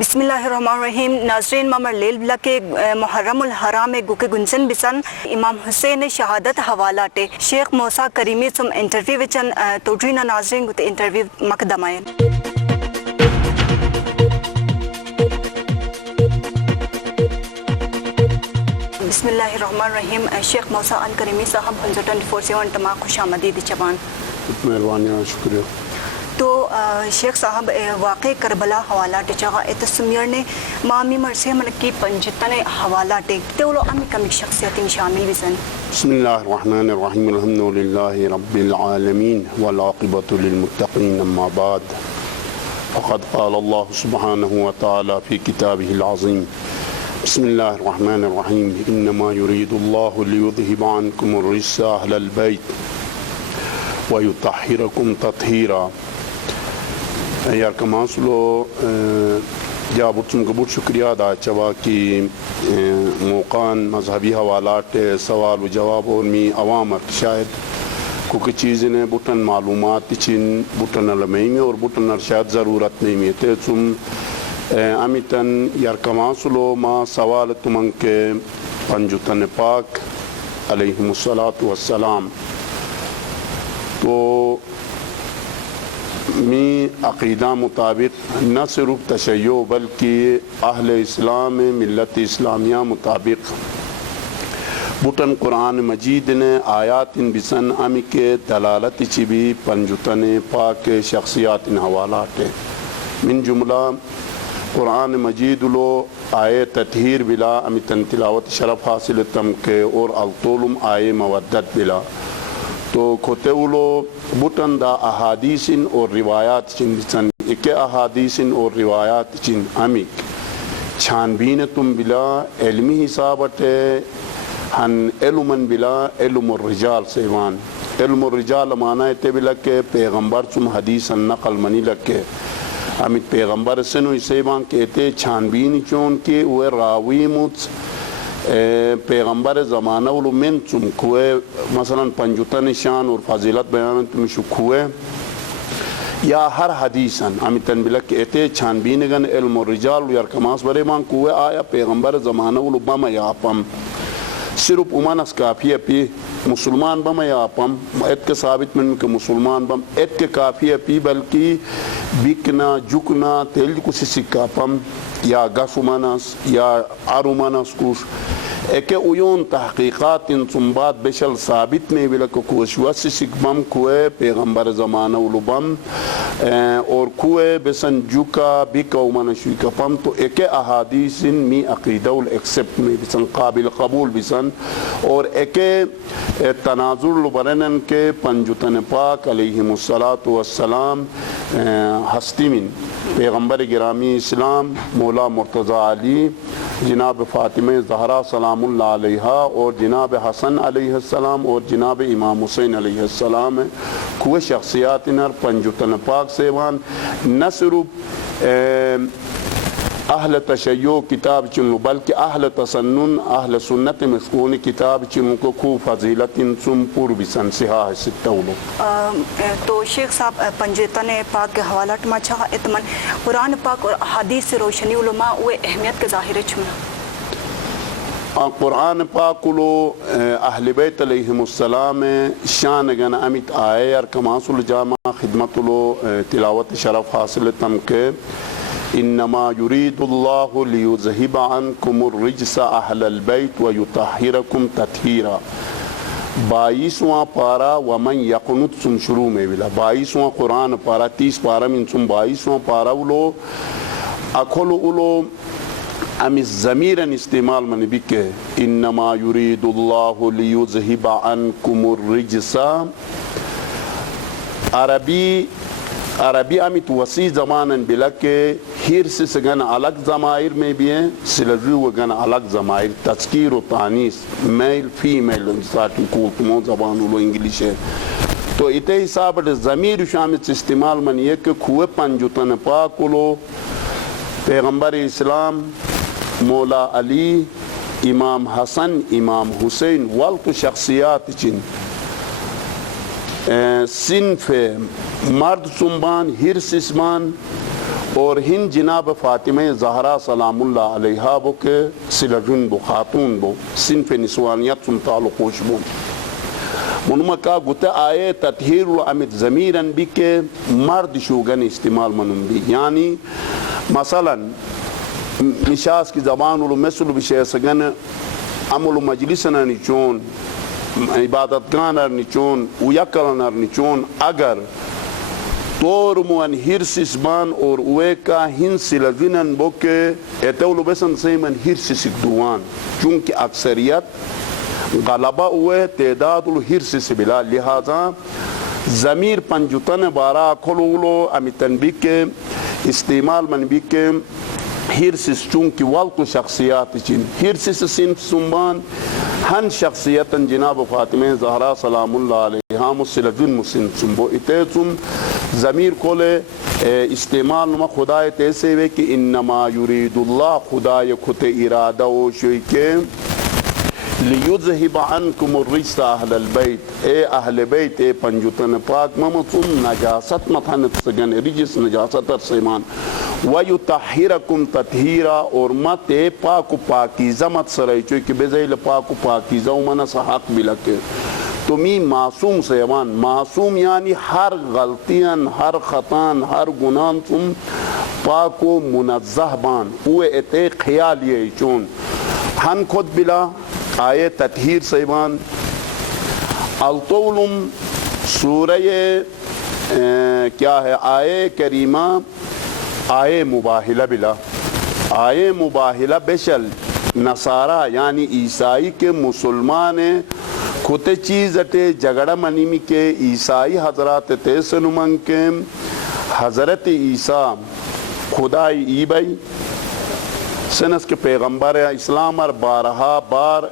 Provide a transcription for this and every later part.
بسم اللہ الرحمن الرحیم. ناظرین مامر لیل بلا کے محرم الحرام گوکے گنجن بسن امام حسین شہادت حوالہ ٹے شیخ موسیٰ کریمی سم انٹرویو وچن توڑینا ناظرین گوتے انٹرویو مقدمائن. بسم اللہ الرحمن الرحیم. شیخ موسیٰ کریمی صاحب 124/7 تمام خوش آمدید چبان. مہربانی شکریہ. تو شیخ صاحب واقع کربلا حوالہ ٹے چاہا اتسمیر نے مامی مرسے من کی پنجتن حوالہ ٹے تولو امی کمی شخصیتیں شامل بسن. بسم اللہ الرحمن الرحیم. الحمدللہ رب العالمین والعاقبۃ للمتقین اما بعد فقد قال اللہ سبحانہ وتعالی فی کتابہ العظیم بسم اللہ الرحمن الرحیم انما یرید اللہ لیذہب عنکم الرجس اہل البیت ویطہرکم تطہیرا. یار کماسلو جا بچم کا بہت شکریہ ادا چوا کی موقعان مذہبی حوالات سوال و جواب اور می عوامت شاید کوئی چیزیں بٹن معلومات چن بٹن علمیں اور بٹن شاید ضرورت نہیں میں تے تم امیتن یار کماسلو ما سوال تمن کے پنجتن پاک علیہم الصلاۃ والسلام. تو می عقیدہ مطابق نہ صرف تشیع بلکہ اہل اسلام ملت اسلامیہ مطابق بٹن قرآن مجید نے آیات بسن امی کے دلالت چی بھی پنجتن پاک شخصیات حوالات من جملہ قرآن مجید لو آئے تطہیر بلا امی تن تلاوت شرف حاصل تم کے اور الطولم آئے مودت بلا. تو کھوتےولو بٹن دا احادیثن اور روایات چن بسن ایک احادیثن اور روایات چن امک چھان بین تم بلا علمی حسابت ہن علمن بلا علم الرجال سیوان. علم الرجال معنی تے بلا کہ پیغمبر چم حدیث نقل منی لکے امک پیغمبر سنو سیوان کہتے چھان بین چون کہ وہ راوی مت پیغمبر زمانہ ولو من چم کوئے مثلا پنجتن شان اور فضیلت بیان تم شکوئے یا ہر حدیثاً امی تنبیلک اتے چھان بینگن علم الرجال یار کماس برے مان کوئے آیا پیغمبر زمانہ ولو بم یا پم صرف امانس کافی پی مسلمان بم یا پم ایت کے ثابت من کے مسلمان بم ایت کے کافی پی بلکہ بکنا جکنا تیل کسی سکا پم یا گفو منس یا عرو منس کش ایک اویون تحقیقات ان سنبات بشل ثابت میں بلکہ کوشوسی سکبم کوئے پیغمبر زمانہ ولو بم اور کوئے بسن جکا بکا منشوی کا پم. تو ایک احادیث می عقیدہ الاکسپٹ میں بسن قابل قبول بسن اور ایک تناظر لبرنن کے پنجتن پاک علیہم الصلاۃ والسلام ہستی من پیغمبر گرامی اسلام مولا مرتضی علی جناب فاطمہ زہرا سلام اللہ علیہ اور جناب حسن علیہ السلام اور جناب امام حسین علیہ السلام کوئی شخصیات نر پنجتن پاک سیوان نہ صرف اہل تشیع کتاب چنو بلکہ اہل تسنن اہل سنت مسکون کتاب چنو کو خوب فضیلت سم پور بسن سہاہ ستولو. تو شیخ صاحب پنجتن پاک کے حوالات ما چھا اتمن قرآن پاک اور حدیث سے روشنی علماء وہ اہمیت کے ظاہر چھنا. قرآن پاک لو اہل بیت علیہم السلام شان گن امیت آئے ارکماس الجامع خدمت لو تلاوت شرف حاصل تم کے انما یرید اللہ لیذہب عنکم الرجس اہل البیت ویطہرکم تطہیرا. 22واں پارا ومن یقنت سم شروع میں بلا 22واں قرآن پارا 30 پارا من سم 22واں پارا ولو اکھلو اولو امی ضمیرن استعمال من بکے انما یرید اللہ لیذہب عنکم الرجس. عربی امیت وسیع زمانن بلا کہ ہرس سگن الگ ضمائر میں بھی ہیں سلزو وگن الگ ضمائر تذکیر و تانیس میل فیمیل ساتھ کوتمو زبان لو انگلیش ہے. تو اتے حساب ضمیر شامت استعمال من یہ کہ کھوے پنجتن پاک لو پیغمبر اسلام مولا علی امام حسن امام حسین والت شخصیات چن صنف مرد سنبان ہرس اسمان اور ہند جناب فاطمہ زہرا سلام اللہ علیہ بو کے سلجن بو خاتون بو صنف نسوانیت سم تعلق خوش بو منما کا گتا آئے تطہیر العمد ضمیرن بھی کے مرد شوگن استعمال منم بھی یعنی مثلا نشاس کی زبان مثل بشے سگن عمل مجلسنا نچون عبادتگان نچون ویکلن نچون اگر طورمون ہرسس بان اور اوے کا ہن سلوینن بوکے اتولو بسن سیمن ہرسس دوان چونکہ اکثریت غلبہ ہوئے تعداد الہرسس بلا لہذا ضمیر پنجتن بارا کھلولو امی تنبیک کے استعمال منبیک کے ہرسس چونکہ والتو شخصیات چین ہرسس صنف سنبان ہن شخصیتاً جناب فاطمہ زہرا سلام اللہ علیہ مسلجن مسنف سنبو اتیتم ضمیر کولے استعمال نما خدا تیسے وے کہ انما یرید اللہ خدا یکھت ارادہ وشوی کے لیذہب عنکم الرجس اہل البیت اے اہل بیت اے پنجتن پاک ممتم نجاست متھنت سگن رجس نجاست ارسیمان ویطہرکم تطہیرا اور مت اے پاک و پاکیزہ مت سرائی چوکہ بزیل پاک و پاکیزہ ومنس حق بلکے تمی معصوم سیوان معصوم یعنی ہر غلطیاں ہر خطان ہر گناہ تم پاک و منزہ بان اوے اتے خیال یہ چون ہن خود بلا آئے تطہیر سیوان الطولم سورہ کیا ہے آئے کریمہ آئے مباہلہ بلا آئے مباہلہ بشل نصارہ یعنی عیسائی کے مسلمان کھتے چیز اٹے جگڑا منیمی کے عیسائی حضرات تیسنمن کے حضرت عیسیٰ خدای ای بھائی سنس کے پیغمبر اسلام اور بارہا بار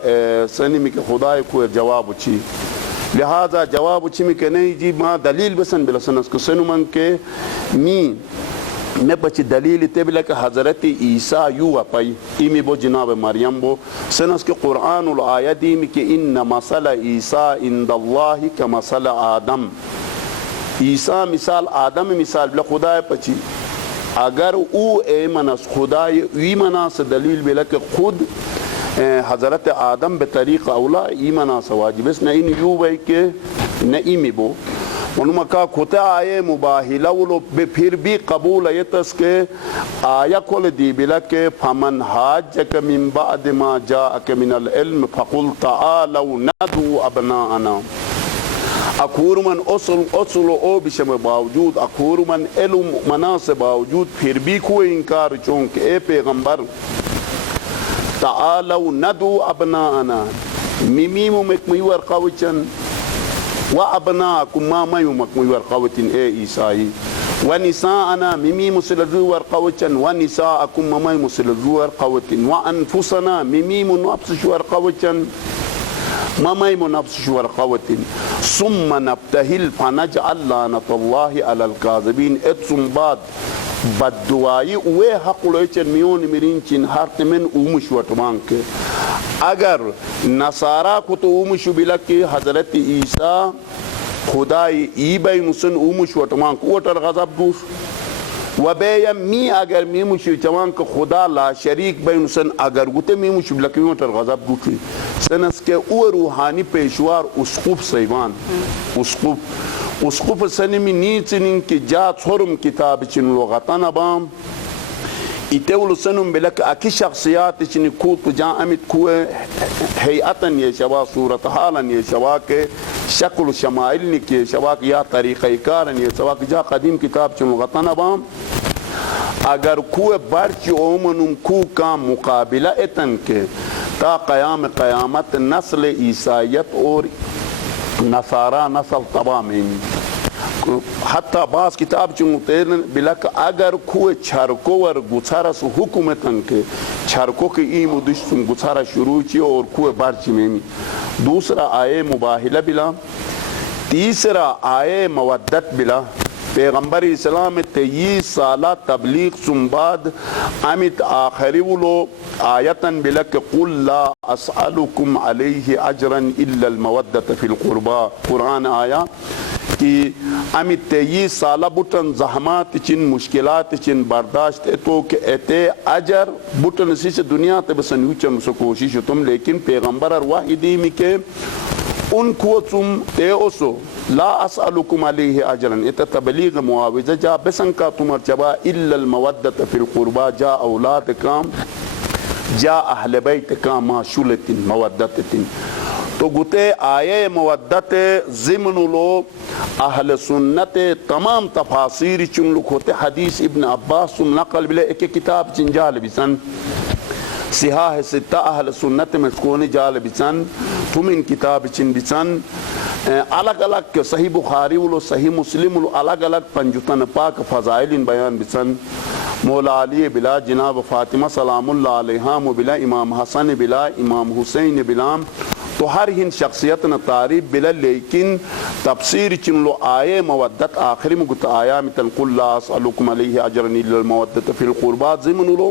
سنمی کے خدای کو جواب اچھی لہذا جواب اچھی میں کہ نہیں جی ماں دلیل بسن بلا سنس کو سنمن کے میں بچی دلیل تے بلا کہ حضرت عیسیٰ یو اپائی ایمی بو جناب مریم بو سنس کے قرآن الآیت ایمی کہ ان مثل عیسیٰ عند اللہ کا مثل آدم عیسیٰ مثال آدم مثال بلا خدا پچی اگر او اے منس خدا ای مناس دلیل بلا کہ خود حضرت آدم بطریق اولا ای مناس واجب اس نہ ان یو بھائی کہ نہ ایمی بو انہوں کہا کھتا آئے مباہلہ ولو پھر بھی قبول ایتس کے آیا کھول دی بلا کہ فمن حاجک من بعد ما جاءک من العلم فقل تعالوا ندعو ابناءنا اکھور من اصل او بشم باوجود اکھور من علم مناس باوجود پھر بھی کوئی انکار چونکہ اے پیغمبر تعالوا ندعو ابناءنا میمیمو مکمی ورقاوچن وَأَبْنَاءَكُمْ مَا مَيُمَكْمُ وَرْقَوَةٍ اے عیسائی وَنِسَاءَنَا مِمِي مُسِلَذُو وَرْقَوَةً وَنِسَاءَكُمْ مَمَي مُسِلَذُو وَرْقَوَةٍ وَأَنفُسَنَا مِمِي مُنَفْسُشُ وَرْقَوَةً مَمَي مُنَفْسُشُ وَرْقَوَةٍ ثُمَّ نَبْتَهِلْ فَنَجْعَلْ لَعْنَةَ اللَّهِ عَلَى الْكَاذِبِينَ اتسم بعد بددعائی اوے حق لوچن میون مرین چین ہرت من اومش وٹوان کے اگر نصارہ کو تو اومش بلکی حضرت عیسیٰ خدای ای بای مسن اومش وٹوان کو وٹر غضب دوش و بیم می اگر میموش وٹوان کو خدا لا شریک بای مسن اگر گوتے میموش بلکی وٹر غضب دوشی سنس کے او روحانی پیشوار اسقوف سیوان اسقوف سنمی نیچنین کی جا ثرم کتاب چن لغتان بام ایتولو سنم بلک اکی شخصیات چنی کوت جا امت کوئے حیعتاً یہ شوا صورت حالاً یہ شوا کے شکل شمائل نکی شوا کے یا طریقہ کاراً یہ شوا کے جا قدیم کتاب چن لغتان بام اگر کوئے برچ اومنم کو کا مقابلہ اتن کے تا قیام قیامت نسل عیسائیت اور نصارہ نسل تبامین حتی بعض کتاب چنگتین بلک اگر کوئی چھرکو ور گچارس حکومتن کے چھرکو کے ای مدشتن گچارا شروع چی اور کوئی برچی میمی دوسرا آئے مباہلہ بلا تیسرا آئے مودت بلا پیغمبر اسلام 23 سالہ تبلیغ سنباد امیت آخری ولو آیتاً بلک قل لا اسألکم علیہ اجرا الا المودت فی القربہ قرآن آیا کہ امی 23 سالہ بٹن زحمات چن مشکلات چن برداشت تو کہ اتے اجر بٹن سی سے دنیا تے بسن یوچن سو کوشش تم لیکن پیغمبر واحدی می کے ان کو تم تے اوسو لا اسألکم علیہ اجرن ات تبلیغ معاوضہ جا بسن کا تم ارچبا الا المودت فی القربہ جا اولاد کام جا اہل بیت کام معشولت مودت تو گتے آئے مودت ضمن لو اہل سنت تمام تفاصیر چن لکھ ہوتے حدیث ابن عباس نقل بلے ایک کتاب چن جال بسن صحاح ستہ اہل سنت میں سکون جال بسن تم ان کتاب چن بسن الگ الگ صحیح بخاری ولو صحیح مسلم ولو الگ الگ پنجتن پاک فضائل بیان بسن مولا علی بلا جناب فاطمہ سلام اللہ علیہم و بلا امام حسن بلا امام حسین بلا تو ہر ہن شخصیت نہ تعریف بلا لیکن تفسیر چن لو آئے مودت آخری مگت آیا مثل قل لا اسألکم علیہ اجرن الا المودت فی القربات ضمن لو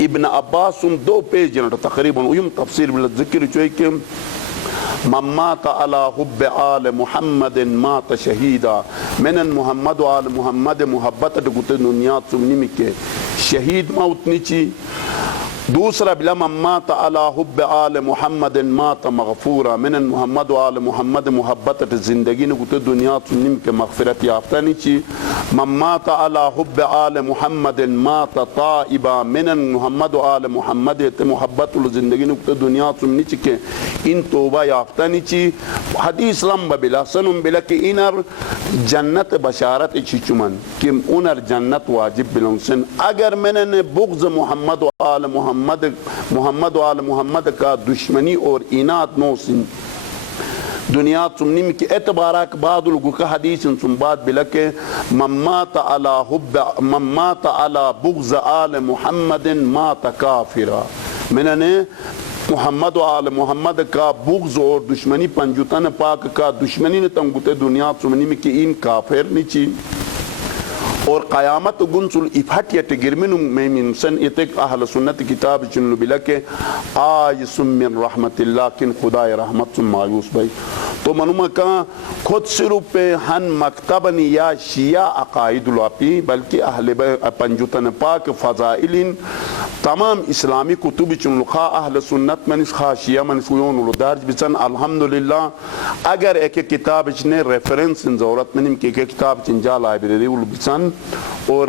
ابن عباس 2 پیج جنٹ تقریبا ایم تفسیر بلا ذکر چوئی کہ من مات على حب آل محمد مات شہیدا من محمد و آل محمد محبت گتے دنیا سمنی میں کے شہید موت نیچی دوسرا بلا من مات على حب آل محمد مات مغفورا من محمد و آل محمد محبت زندگی نے گتے دنیا سمنی کے مغفرت یافتہ نیچی من مات على حب آل محمد مات طائبا من محمد و آل محمد محبت زندگی نے گتے دنیا سمنی کے ان توبہ یافتہ نیچی حدیث لمبا بلا سنم بلا کہ انر جنت بشارت چچمن کہ انر جنت واجب بلن سن اگر میں نے بغض محمد و آل محمد و آل محمد کا دشمنی اور انات موسن دنیا سمنی میں کہ اعتبارک بعد لوگوں کا حدیث سن بات بلا کہ من مات علی بغض آل محمد مات کافرا میں نے محمد و آل محمد کا بغض اور دشمنی پنجتن پاک کا دشمنی نے تنگتے دنیا سمنی میں کہ ان کافر نیچی اور قیامت گنسل افحٹیت گرمن میں منسن اتک اہل سنت کتاب چنلو بلا کہ آئیس من رحمت اللہ کن خدا رحمت سن مایوس بھائی تو منوما کہاں خود صرف ہن مکتبن یا شیعہ عقائد لاپی بلکہ اہل پنجتن پاک فضائلین تمام اسلامی کتب چنلو خواہ اہل سنت منس خواہ شیعہ منس ویون ولو دارج بسن الحمدللہ اگر ایک کتاب چنے ریفرنس ضرورت منم کہ ایک کتاب چنجا لائبریری ولو بسن اور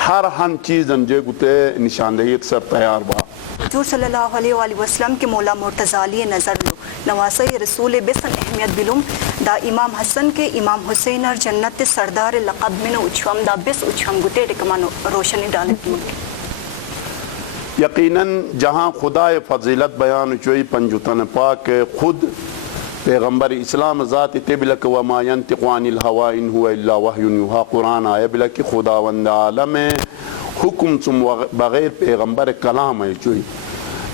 ہر ہن چیز انجے گتے نشاندہیت سر تیار با حضور صلی اللہ علیہ وآلہ وسلم کے مولا مرتضالی نظر لو نواسہ رسول بسن اہمیت بلوم دا امام حسن کے امام حسین اور جنت سردار لقب من اچھوام دا بس اچھوام گتے رکمان روشنی ڈالت ملے یقیناً جہاں خدا فضیلت بیان چوئی پنجتن پاک خود پیغمبر اسلام ذات تبلک وما ینطق عن الہوا ان هو الا وحی یوحی قرآن آئے بلک خداوند عالم حکم چم بغیر پیغمبر کلام ہے چوئی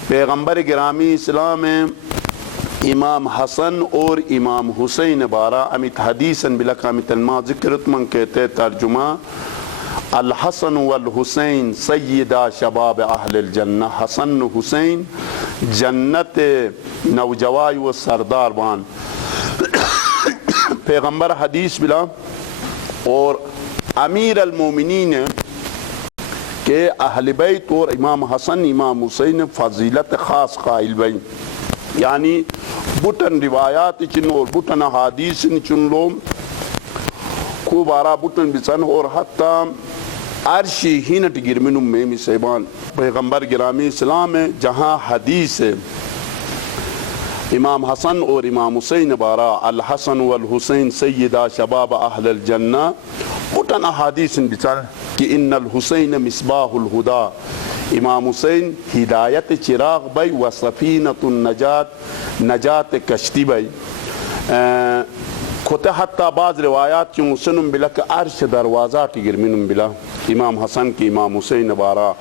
پیغمبر گرامی اسلام امام حسن اور امام حسین بارہ امیت حدیثاً بلک امیت الما ذکرت من کہتے ترجمہ الحسن والحسین سیدہ شباب اہل الجنہ حسن حسین جنت نوجوائی و سردار بان پیغمبر حدیث بلا اور امیر المومنین کہ اہل بیت اور امام حسن امام حسین فضیلت خاص قائل بین یعنی بٹن روایات چن اور بٹن حدیث چن لو کو بارہ بٹن بسن اور حتی عرشی ہینٹ گرمنم میں سیبان پیغمبر گرامی اسلام ہے جہاں حدیث ہے امام حسن اور امام حسین بارہ الحسن والحسین سیدہ شباب اہل الجنہ بٹن حدیث بسن کہ ان الحسین مصباح الہدا امام حسین ہدایت چراغ بھائی و سفینۃ النجات نجات کشتی بھائی کھوتے حتی بعض روایات چون سنم بلا کہ عرش دروازہ کی گرمینم بلا امام حسن کی امام حسین بارہ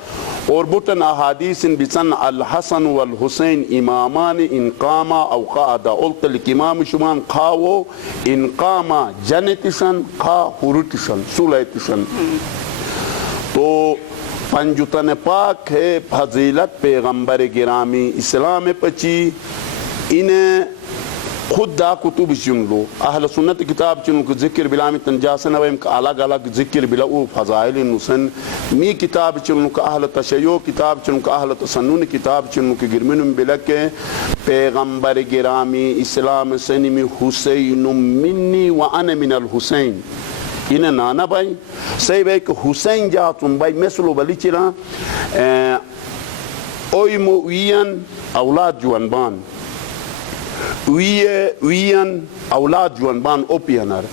اور بطن احادیث بسن الحسن والحسین امامان انقاما او قاعدہ اولتلک امام شمان خواو انقاما جنتشن خواہ حرتشن سلیتشن تو پنجتن پاک ہے فضیلت پیغمبر گرامی اسلام پچی انہیں خود دا کتب چنلو اہل سنت کتاب چنلو ذکر بلا میں تنجاسن ویم الگ الگ ذکر بلا او فضائل نسن می کتاب چنلو اہل تشیع کتاب چنلو اہل تسنن کتاب چنلو گرمن بلا کے پیغمبر گرامی اسلام سنمی حسین منی وانا من الحسین این نانا بائی سی بائی کہ حسین جاتم بائی مثلو بلی چرا اوی مویین اولاد جوانبان ویان اولاد جوانبان اوپینر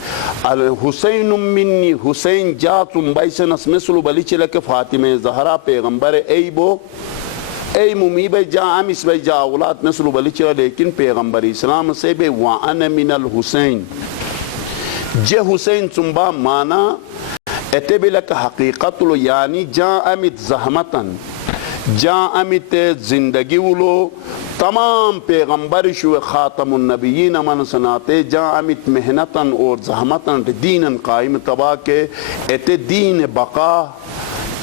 الحسین منی حسین جاتم بائی سنس مثلو بلی چرا کہ فاطمہ زہرا پیغمبر ایبو ای مومی بای جا امیس بای جا اولاد مثلو بلی چرا لیکن پیغمبر اسلام سے بے وانا من الحسین جے حسین چنبا مانا اتبی لک حقیقت لو یعنی جا امت زحمتن جا امت زندگی ولو تمام پیغمبر شو خاتم النبیین من سناتے جا امت محنتن اور زحمتن دینن قائم تبا کے ات دین بقا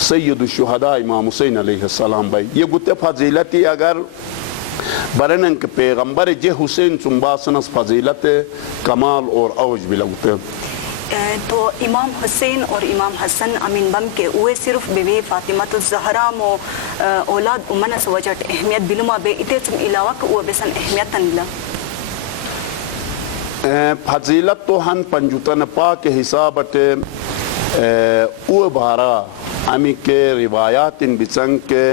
سید الشہداء امام حسین علیہ السلام بھائی یہ گتے فضیلتی اگر برنن کہ پیغمبر جے حسین چنبا سنس فضیلت کمال اور اوج بھی لگتے تو امام حسین اور امام حسن امین بم کے اوے صرف بیوی فاطمہ الزہرا مو اولاد امنس وجٹ اہمیت بلما بے اتے چم علاوہ کہ اوے بسن اہمیت تنلا فضیلت تو ہن پنجوتن پاک حسابت اوے بارا امی کے روایات ان بچنگ کے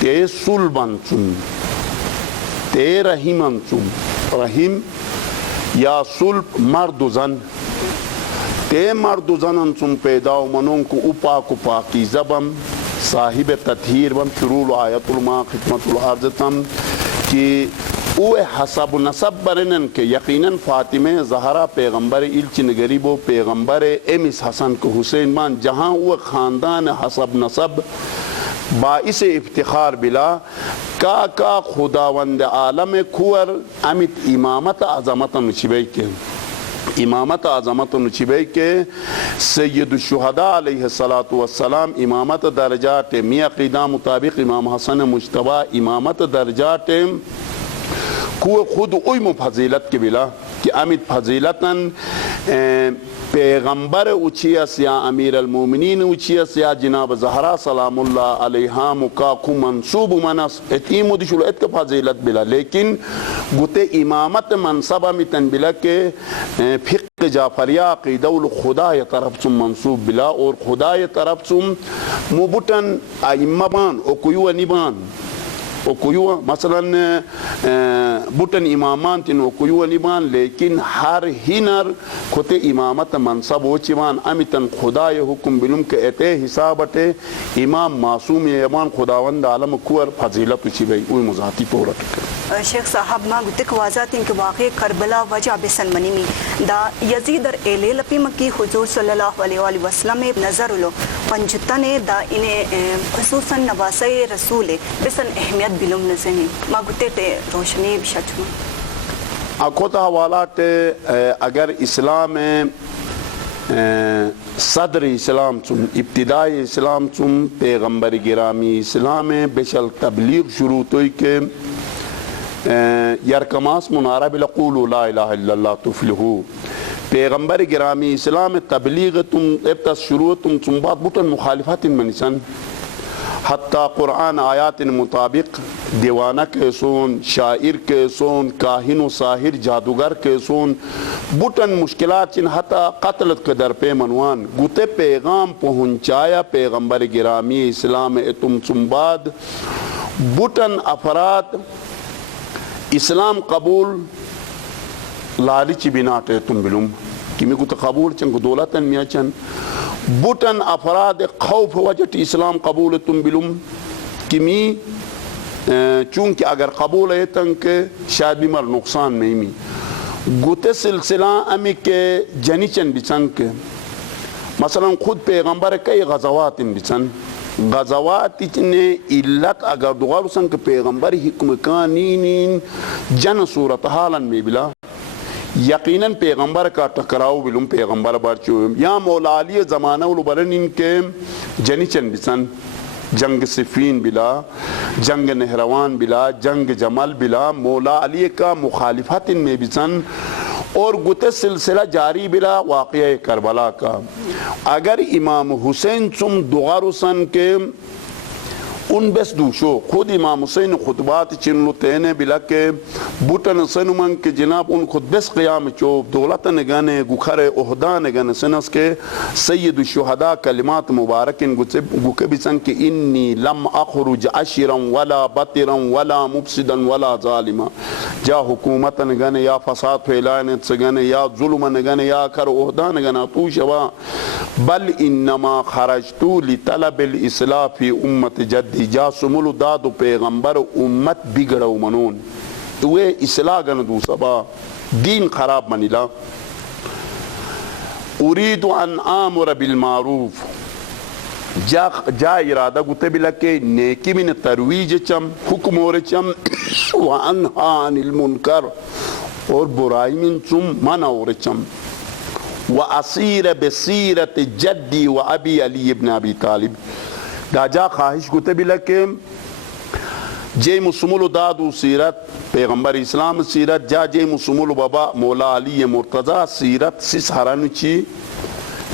تے سلبن چم تے رحیمن چم رحیم یا سلب مرد و زن تے مرد و زنن چم پیداو منون کو اپاک اپاکی زبم صاحب تطہیر بم شرول آیت الماء خدمت الارضتم کہ اوے حسب نسب برنن کے یقیناً فاطمہ زہرا پیغمبر الچن غریبو پیغمبر امس حسن کو حسین مان جہاں اوے خاندان حسب نسب باعث افتخار بلا کا خداوند عالم کور امت امامت عظمت نچبئی کے امامت عظمت نچبئی کے سید الشہداء علیہ السلام امامت درجات می عقیدہ مطابق امام حسن مجتبی امامت درجات کو خود اویم فضیلت کے بلا کہ امت فضیلتاً پیغمبر اچیس یا امیر المومنین اچیس یا جناب زہرا سلام اللہ علیہ مکاکو منصوب منص اتیم دشلو ات کا فضیلت بلا لیکن گتے امامت منصب امتن بلا کے فقہ جعفریہ عقیدہ خدا یا طرف سم منصوب بلا اور خدا یا طرف سم مبتن ائمہ بان او کویو نبان او کویو مثلا بٹن امامان تین او کویو نبان لیکن ہر ہنر کھتے امامت منصب ہو چیمان امیتن خدا حکم بلوم کے اتے حسابتے امام معصوم یمان خداوند عالم کور فضیلت چی بھئی اوی مذاتی پورت کر شیخ صاحب ما گتک واضح تین کہ واقع کربلا وجہ بسن منی می دا یزید در ایلے لپی مکی حضور صلی اللہ علیہ وآلہ وسلم نظر لو پنجتن دا انہیں خصوصاً نواسی رسول بسن اہمیت بلوم نزنی ما گتے تے روشنی بشچو اکوتا حوالات اگر اسلام صدر اسلام چم ابتدائی اسلام چم پیغمبر گرامی اسلام بشل تبلیغ شروع توی کے یرکماس منارہ بلقولو لا الہ الا اللہ تفلحو پیغمبر گرامی اسلام تبلیغ تم ابتس شروع تم بات بطن مخالفات منسان حتیٰ قرآن آیات مطابق دیوانہ کے سون شاعر کے سون کاہن و ساحر جادوگر کے سون بطن مشکلات چن حتیٰ قتلت کے در پہ منوان گتے پیغام پہنچایا پیغمبر گرامی اسلام تم بعد بطن افراد اسلام قبول لالچ بناتے تم بلوم کمی کو قبول چن کو دولتن میا چن بوٹن افراد خوف وجٹ اسلام قبول تم بلوم کمی چونکہ اگر قبول ہے تنک شاید بیمار نقصان نہیں می گوتے سلسلہ امی کے جنی چن بچن کے مثلا خود پیغمبر کئی غزوات بچن غزوات نے علت اگر دوغارو سن کے پیغمبر حکم کانین جن صورتحالا میں بلا یقیناً پیغمبر کا ٹکراؤ بلوم پیغمبر برچوم یا مولا علی زمانہ ولو برن ان کے جنی چن بسن جنگ صفین بلا جنگ نہروان بلا، جنگ جمل بلا، مولا علی کا مخالفت میں بسن اور گتے سلسلہ جاری بلا واقعہ کربلا کا. اگر امام حسین چم دوغارسن کے ان بس دوشو خود امام حسین خطبات چنلو تینے بلا کے بوٹن سنمن کے جناب ان خود بس قیام چوب دولت نگانے گکھر اہدا نگانے سنس کے سید الشہداء کلمات مبارکن گکے بسن کہ انی لم اخرج عشرا ولا بطرا ولا مفسدا ولا ظالما. جا حکومت نگانے یا فساد پھیلانے سگانے یا ظلم نگانے یا کر اہدا نگانا تو شوا بل انما خرجتو لطلب الاصلاح فی امت جدی. جا سمولو دادو پیغمبر امت بگڑو منون اوے اصلاح گن دو سبا دین خراب منیلا. اريد ان آمر بالمعروف جا ارادہ گتے بلا کے نیکی من ترویج چم حکم اور چم وانہا عن المنکر اور برائی من چم منع اور چم واسیر بسیرت جدی و ابی علی ابن ابی طالب. دا جا خواہش گتے بلا کے جے مسمول دادو سیرت پیغمبر اسلام سیرت جا جے مسمول بابا مولا علی مرتضی سیرت سس حرانو چی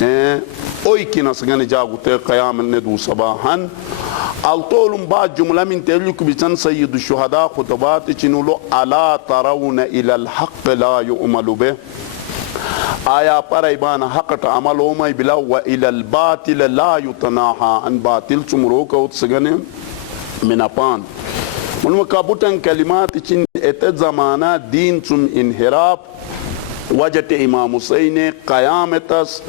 اوئی کی نسگن جا گتے قیام نے دو صباحن الطولم بعد جملہ من تیلک بچن سید الشہداء خطبات چنولو الا ترون الى الحق لا يعمل به. آیا پر ایبان حق عمل اومائی بلا وَإِلَى الْبَاطِلَ لَا يُتَنَاحَا ان باطل چمروکا اتسگنے من اپان. منوکا بوٹن کلمات چن اتت زمانہ دین چم انحراف وجت امام حسین قیامتس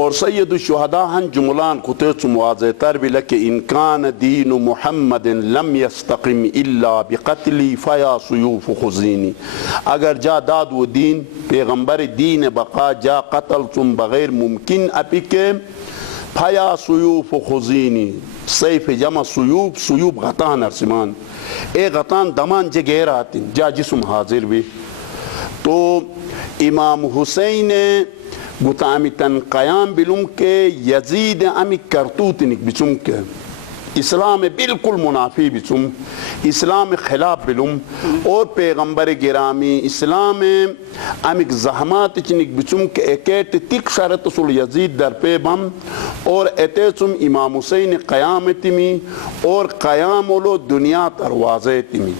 اور سید الشہداء ہن جملان خطے چم واضح تر بلا کہ ان کان دین محمد لم یستقم الا بقتلی فیا سیوف خزینی. اگر جا داد و دین پیغمبر دین بقا جا قتل چم بغیر ممکن اپی کے فیا سیوف خزینی. سیف جمع سیوف، سیوف غطان ارسمان اے غطان دمان جگیر آتی جا جسم حاضر بھی. تو امام حسین گتا امی تن قیام بلوم کے یزید امی کرتوتنک بچم کے اسلام بالکل منافی بچم اسلام خلاف بلوم اور پیغمبر گرامی اسلام امک زحمات چنک بچم کے ایکیٹ تک شرط سل یزید در پہ بم اور ایتے چم امام حسین قیام تمی اور قیام لو دنیا تروازے تمی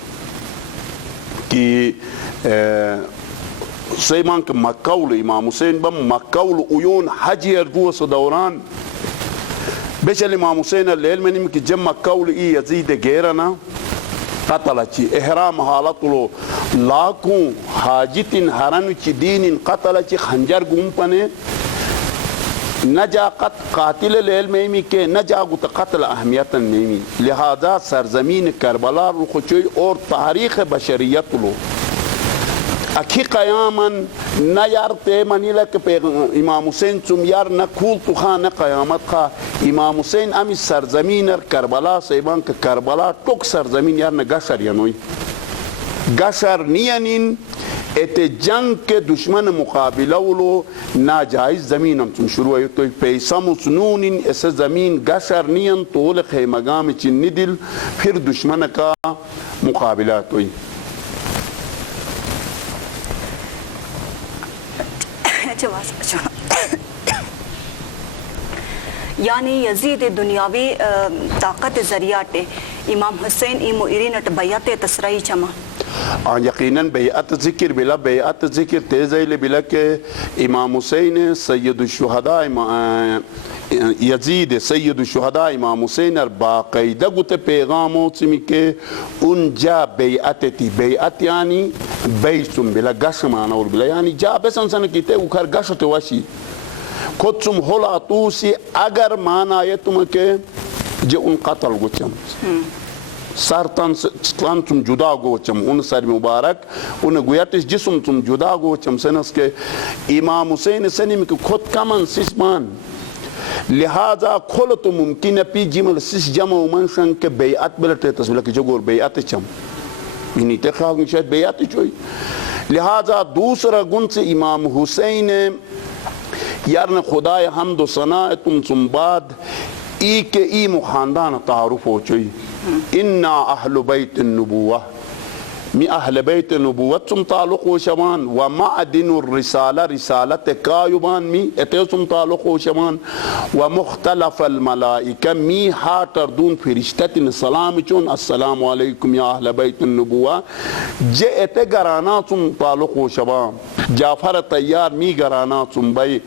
کی سیمان کے مکول امام حسین بم مکول عیون حجی ارجوس دوران بیچل امام حسین اللیل میں نمی کہ جب مکول ای یزید گیرنا قتل چی احرام حالت لو لاکوں حاجتن حرن چی دین قتل چی خنجر گم پنے نجا قاتل لیل میں کہ نجا گت قتل اہمیتا نیمی. لہذا سرزمین کربلا رخ چوئی اور تاریخ بشریت لو اکی قیاماً نہ یار تے منیلہ کہ امام حسین چم یار نہ کھول تو خواہ نہ قیامت خواہ امام حسین امی سرزمین کربلا سیبان کہ کربلا ٹوک سرزمین یار نہ گشر ینوی گشر نینین ایت جنگ کے دشمن مقابلہ ولو ناجائز زمین ہم چم شروع ہے تو پیسا مسنونین ایسے زمین گشر نین طول خیمگام چنی دل پھر دشمن کا مقابلہ توئی. یعنی یزید دنیاوی طاقت ذریعہ امام حسین ایمو ایرینٹ بیعت تسرائی چما. یقیناً بیعت ذکر بلا بیعت ذکر تیزیل بلا کہ امام حسین سید الشہداء یزید سید الشہداء امام حسین اور باقاعدہ گت پیغاموں چمی کہ ان جا بیعت تی بیعت یعنی بیعتم بلا گش مانا اور بلا یعنی جا بس انسان کیتے اکھر گشت وشی خود چم ہولا توسی اگر مانا یہ تم کہ جو ان قتل گچم سرطان تم جدا گوچم ان سر مبارک ان گویتش جسم تم جدا گوچم سنس کے امام حسین سنیم کہ خود کمن سسمان لہذا کھول تو ممکن پی جمل سس جمع منشن کے بیعت بلتے تصویلہ کی جگور بیعت چم انہی تے خیال میں شاید بیعت چوئی. لہذا دوسرا گن سے امام حسین یارن خدای حمد و ثنا تم بعد ای کے ای مخاندان تعارف ہو چوئی انا اہل بیت النبوہ می اہل بیت نبوت سم تعلق و شوان و معدن الرسالہ رسالت کایبان می اتے سم تعلق و شوان و مختلف الملائکہ می ہاتر دون فرشتت سلام چون السلام علیکم یا اہل بیت النبوہ جے اتے گرانا سم تعلق و شوان جعفر طیار می گرانا سم بی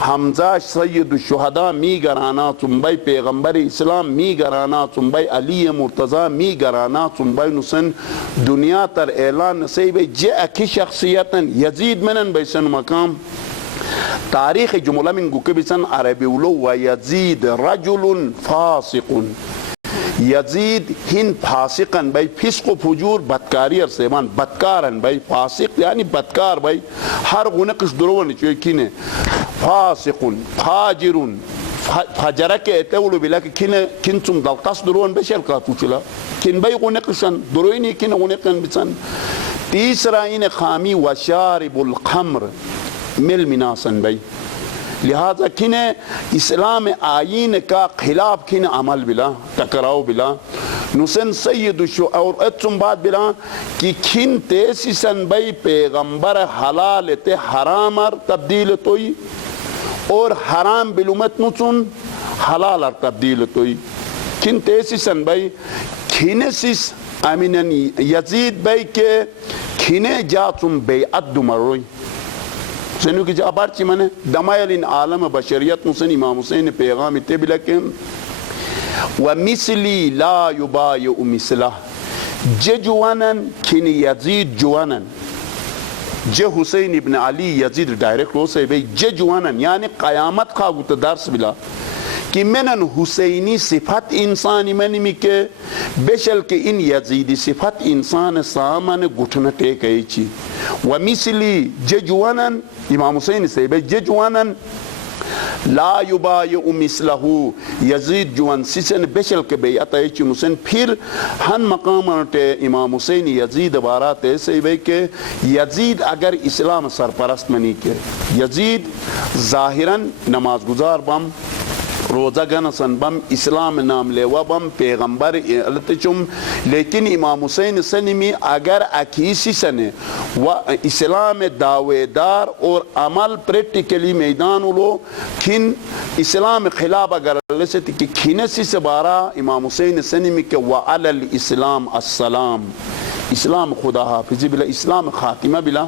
حمزہ سید الشہداء می گرانا سم بی پیغمبر اسلام می گرانا سم بی علی مرتضی می گرانا سم بی نسن دنیا تر اعلان سیب جے اکی شخصیتاً یزید منن بیسن مقام تاریخ جملہ من گو کبسن عربی ولو و یزید رجل فاسق یزید ہن فاسقن بھائی فسق و فجور بدکاری ارسیمان بدکارن بھائی فاسق یعنی بدکار بھائی ہر غنقش درون چوئی کینے فاسقن فاجرن فجرک اتولو بلا کن تم دلقاس درون بشر کاتو چلا کن بھائی غنقشن دروینی کن غنقن بسن تیسرا این خامی وشارب الخمر مل مناسن بھائی لہذا کن اسلام آئین کا خلاف کن عمل بلا ٹکراؤ بلا نسن سید اور اتسم بات بلا کہ کن تیسیسن بھائی پیغمبر حلال تے حرامر تبدیل توئی اور حرام بلومت نسن حلال تبدیل توئی کن تیسیسن بھائی کھینسیس امینن یزید بھائی کے کھینے جاتم بیعت دمروئی سنو کی جا بارچی منے دمائل ان عالم بشریت نسن امام حسین پیغام اتبی لکن ومثلی لا یبایع مثلہ جے جوانن کھین یزید جوانن جے حسین ابن علی یزید ڈائریکٹ ہو سے بھئی جے جوانن یعنی قیامت خواہت درس بلا کہ منن حسینی صفت انسانی منی میں کہ بیشل کہ ان یزیدی صفت انسان سامان گھٹنا ٹیک ایچی ومیثلی جے جوانن امام حسین سے بھئی جے جوانن لا یبایع مثلہ یزید جوان سیسن بیشل کے بیعت ایچی نسن پھر ہن مقامات امام حسین یزید بارات ایسے بھئی کہ یزید اگر اسلام سرپرست منی کے یزید ظاہراً نماز گزار بم روزہ گنسن بم اسلام نام لیوا بم پیغمبر علتچم لیکن امام حسین سنمی اگر اکیسی سنے و اسلام دعوے دار اور عمل پریکٹیکلی میدان لو کھن اسلام خلاف اگر اللہ سے کہ کھینسی سے بارا امام حسین سنمی کہ وعلی الاسلام السلام اسلام خدا حافظی بلا اسلام خاتمہ بلا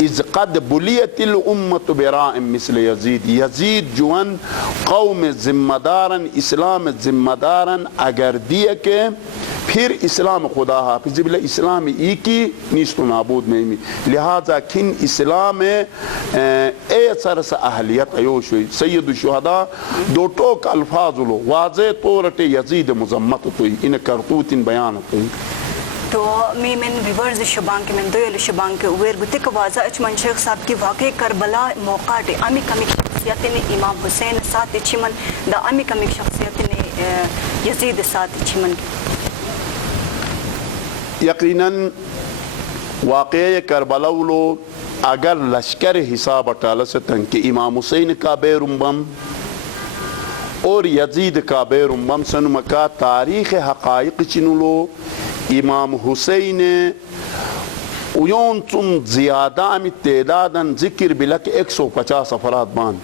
اذ قد بلیت الامت براء مثل یزید یزید جوان قوم ذمہ دارن اسلام ذمہ دارن اگر دیے کہ پھر اسلام خدا حافظ بلا اسلام ایکی نیست و نابود میں لہذا کن اسلام اے سرس اہلیت ایوش ہوئی سید الشہداء دو ٹوک الفاظ لو واضح طورت یزید مذمت توی ان کرتوت ان بیانت توی تو می من ویورز شبان کے من دویل شبان کے اویر گتے کہ واضح اچمن شیخ صاحب کی واقعی کربلا موقع دے امی کمی شخصیت نے امام حسین ساتھ اچمن دا امی کمی شخصیت نے یزید ساتھ اچمن یقیناً واقعی کربلا لو اگر لشکر حساب اٹالا سے کہ امام حسین کا بے رنبم اور یزید کا بے رنبم سنمکا تاریخ حقائق چنلو امام حسین ایون تم زیادہ امی تعداداً ذکر بلک 150 افراد بان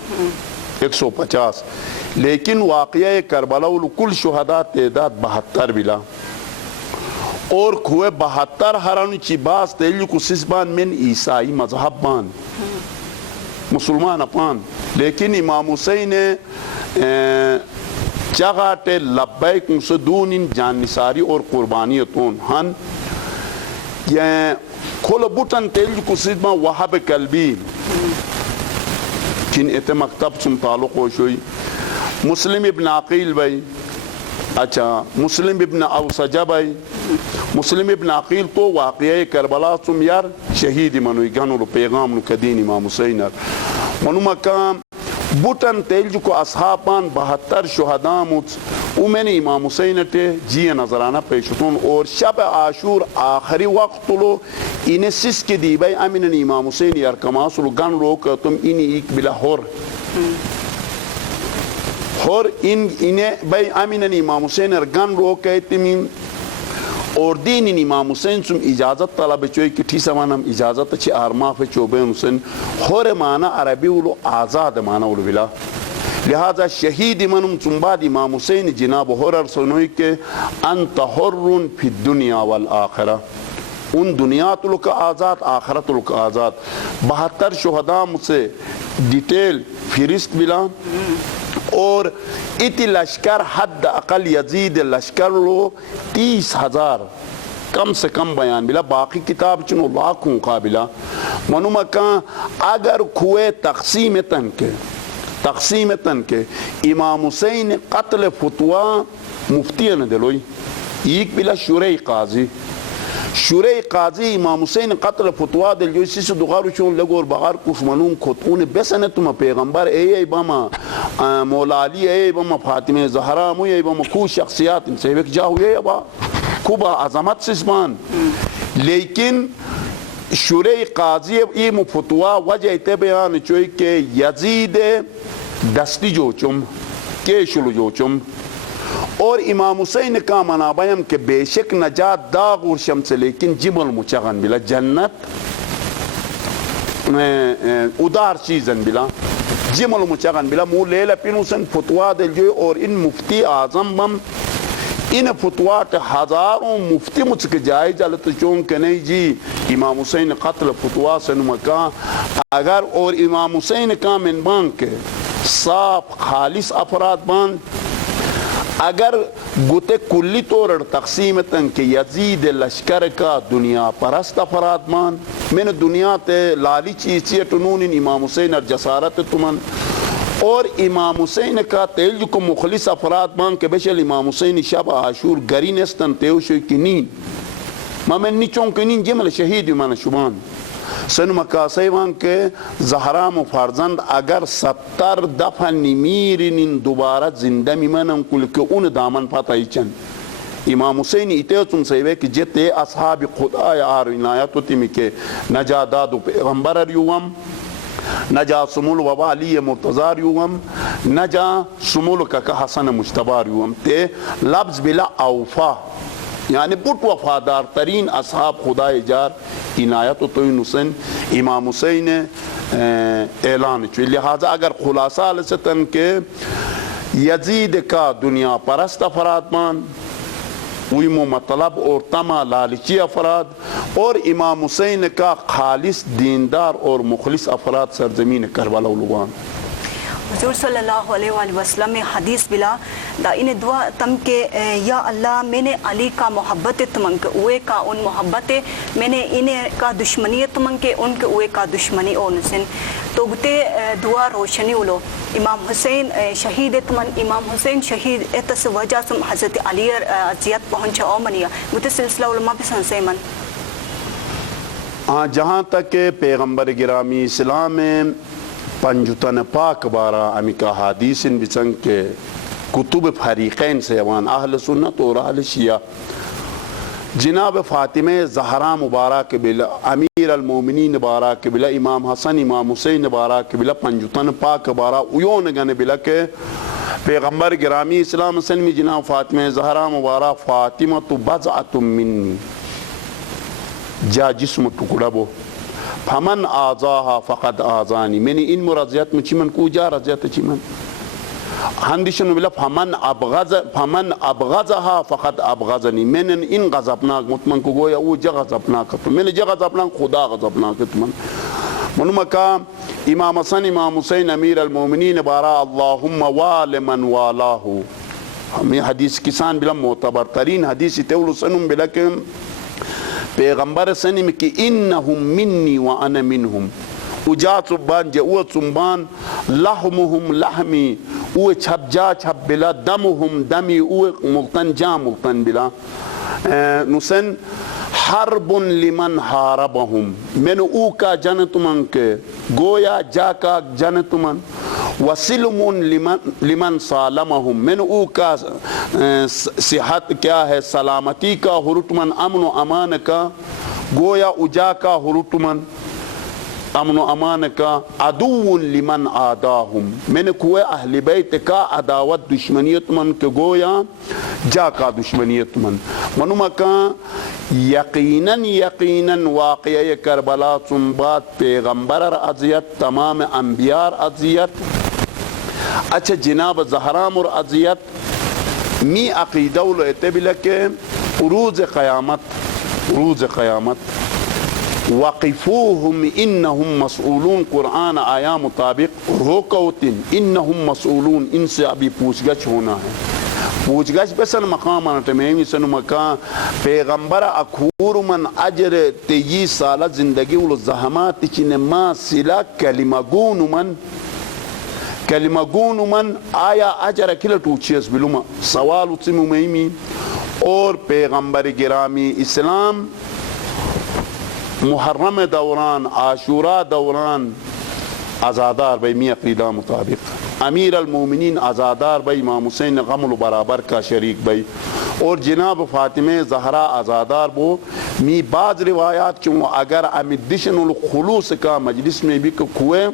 150 لیکن واقعہ کربلا کل شہداء تعداد 72 بلا اور کھوئے 72 ہرانو چی باز تیلی کو سسبان من عیسائی مذہب بان مسلمان اپان لیکن امام حسین جگاتے لبیک مصدون جان نثاری اور قربانیتون ہن کھول بوٹن تیل کو سیدما وحب قلبی کن ات مکتب سم تعلق ہو شوئی مسلم ابن عقیل بھائی اچھا مسلم ابن اوسجہ بھائی مسلم ابن عقیل تو واقعی کربلا سم یار شہید منوی گنو رو پیغام کدین امام حسین منو مقام بوٹن تیل کو اصحابان 72 شہدامت اومین امام حسین تے جی نظرانہ پیشتون اور شب عاشور آخری وقت لو انہیں سس کے دی بھائی امین امام حسین یار کماسلو گن رو کہ تم انہی ایک بلا اور انہیں بھائی امین امام حسین ارگن رو کہتے ہیں اور دین امام حسین سم اجازت طلب چوئی کٹھی سوانم اجازت چھ آرماف چوبین حسین خور مانا عربی ولو آزاد مانا ولو بلا لہذا شہید منم چنباد امام حسین جناب حرر سنوئی کہ انت حرن فی الدنیا والآخرہ ان دنیا تلک آزاد آخرت تلک آزاد 72 شہداء سے ڈیٹیل فہرست ملا اور اتی لشکر حد اقل یزید لشکر لو 30,000 کم سے کم بیان بلا باقی کتاب چنو لاکھوں قابلہ منو کہاں اگر کھوئے تقسیم تن کے امام حسین قتل فتوہ مفتی نے دلوئی ایک بلا شورے قاضی امام حسین قتل فتوہ دل جو اسی سے دغارو چون لگو اور بغار کف منون خطون بیسنے تم پیغمبر اے باما مولا علی اے باما فاطمہ زہرا مو اے باما کو شخصیات ان سے ایک جاہو اے با خوبا عظمت سسمان لیکن شورے قاضی ای فتوہ وجہ تے بیان چوئی کہ یزید دستی جو چم کیشلو جو چم اور امام حسین کا منابعیم کہ بے شک نجات داغ اور شمس لیکن جمل مچغن بلا جنت ادار چیزن بلا جمل مچغن بلا مو لیلہ پینوسن فتوہ دل جو اور ان مفتی اعظم بم ان فتوات ہزاروں مفتی مجھ کے جائز جلت چون کہ نہیں جی امام حسین قتل فتوہ سے نمکا اگر اور امام حسین کا من بان کے صاف خالص افراد بان اگر گوتے کلی طور تقسیم تن کہ یزید لشکر کا دنیا پرست افراد مان میں نے دنیا تے لالی چیزی تنون امام حسین اور جسارت تمن اور امام حسین کا تیل کو مخلص افراد مان کے بشل امام حسین شب عاشور گری نستن تیوشوی کنین من نیچون کنین جمل شہید من شبان سن مکاسی وان کے زہرام و فرزند اگر 70 دفعہ نمیرین دوبارہ زندہ میمنم کل کے ان دامن پتائی چن امام حسین ایتے تم سیوے کہ جتے اصحاب خدا یار عنایت تیمی کے نجا دادو پیغمبر ریوام نجا سمول ووالی مرتضار یوم نجا سمول کا حسن مجتبار یوم تے لفظ بلا اوفا یعنی بٹ وفادار ترین اصحاب خدا جار عنایت و توین حسین امام حسین اعلان چوئی لہذا اگر خلاصہ لستن کے یزید کا دنیا پرست افراد مان ویمو مطلب اور تما لالچی افراد اور امام حسین کا خالص دیندار اور مخلص افراد سرزمین کربلا لوگان حضور صلی اللہ علیہ وآلہ وسلم میں حدیث بلا دا انہیں دعا تم کے یا اللہ میں نے علی کا محبت تمن کے اوے کا ان محبت میں نے انہیں کا دشمنی تمن کے ان کے اوے کا دشمنی اون سن تو گتے دعا روشنی اولو امام حسین شہید تمن امام حسین شہید اتس وجہ سم حضرت علی عزیت پہنچا او منیا گتے سلسلہ علماء پسن سے من جہاں تک کہ پیغمبر گرامی اسلام میں پنجتن پاک بارا امی کا حدیث بچنگ کے کتب فریقین سے وان اہل سنت اور اہل شیعہ جناب فاطمہ زہرا مبارک بلا امیر المومنین بارک بلا امام حسن امام حسین بارک بلا پنجتن پاک بارا ایون گنے بلا کہ پیغمبر گرامی اسلام سلمی جناب فاطمہ زہرا مبارک فاطمہ تو بضعت منی جا جسم ٹکڑا بو فمن آزاها فقد آزانی میں نے ان مرضیت میں چیمن کو جا رضیت چیمن ہندشن بلا فمن ابغضها فقد ابغضنی میں نے ان غضبناک مطمئن کو گویا وہ جا غضبناک میں نے جا غضبناک خدا غضبناک من مکا امام حسن امام حسین امیر المومنین بارا اللہم وال من والاہو ہمیں حدیث کسان بلا معتبر ترین حدیث تولو سنم بلا کہ پیغمبر سنم کی انہم منی وانا منہم اجا چبان جا اوہ چنبان لحمہم لحمی اوہ چھپ جا چھپ بلا دمہم دمی اوہ ملتن جا ملتن بلا نسن حرب لمن حاربہم میں نے اوہ کا جنت من کے گویا جا کا جنت من وسلم لمن سالمہم میں نے اوہ کا صحت کیا ہے سلامتی کا حرطمن امن و امان کا گویا اجا کا حرطمن امن و امان کا عدو لمن عاداہم میں نے کوئے اہل بیت کا عداوت دشمنیت من کے گویا جا کا دشمنیت من منو کا یقیناً واقعہ کربلا بعد پیغمبر اذیت تمام انبیاء اذیت اچھا جناب زہرام اور اذیت می عقیدہ اعتبل کے روز قیامت وقفوہم انہم مسئولون قرآن آیا مطابق روکوتن انہم مسئولون ان سے ابھی پوچھ گچھ ہونا ہے پوچھ گچھ بسن مقام انٹمیمی سن مقام پیغمبر اکھور من اجر 23 سالہ زندگی والزہمات چن ما سلا کلمہ گون من آیا اجر کل ٹوچیس بلوما سوال اتسم میمی اور پیغمبر گرامی اسلام محرم دوران عاشورہ دوران ازادار بھائی می عقیدہ مطابق امیر المومنین ازادار بھائی امام حسین غم البرابر کا شریک بھائی اور جناب فاطمہ زہرا ازادار بو می بعض روایات چون اگر امیدشن الخلوص کا مجلس میں بھی کوئے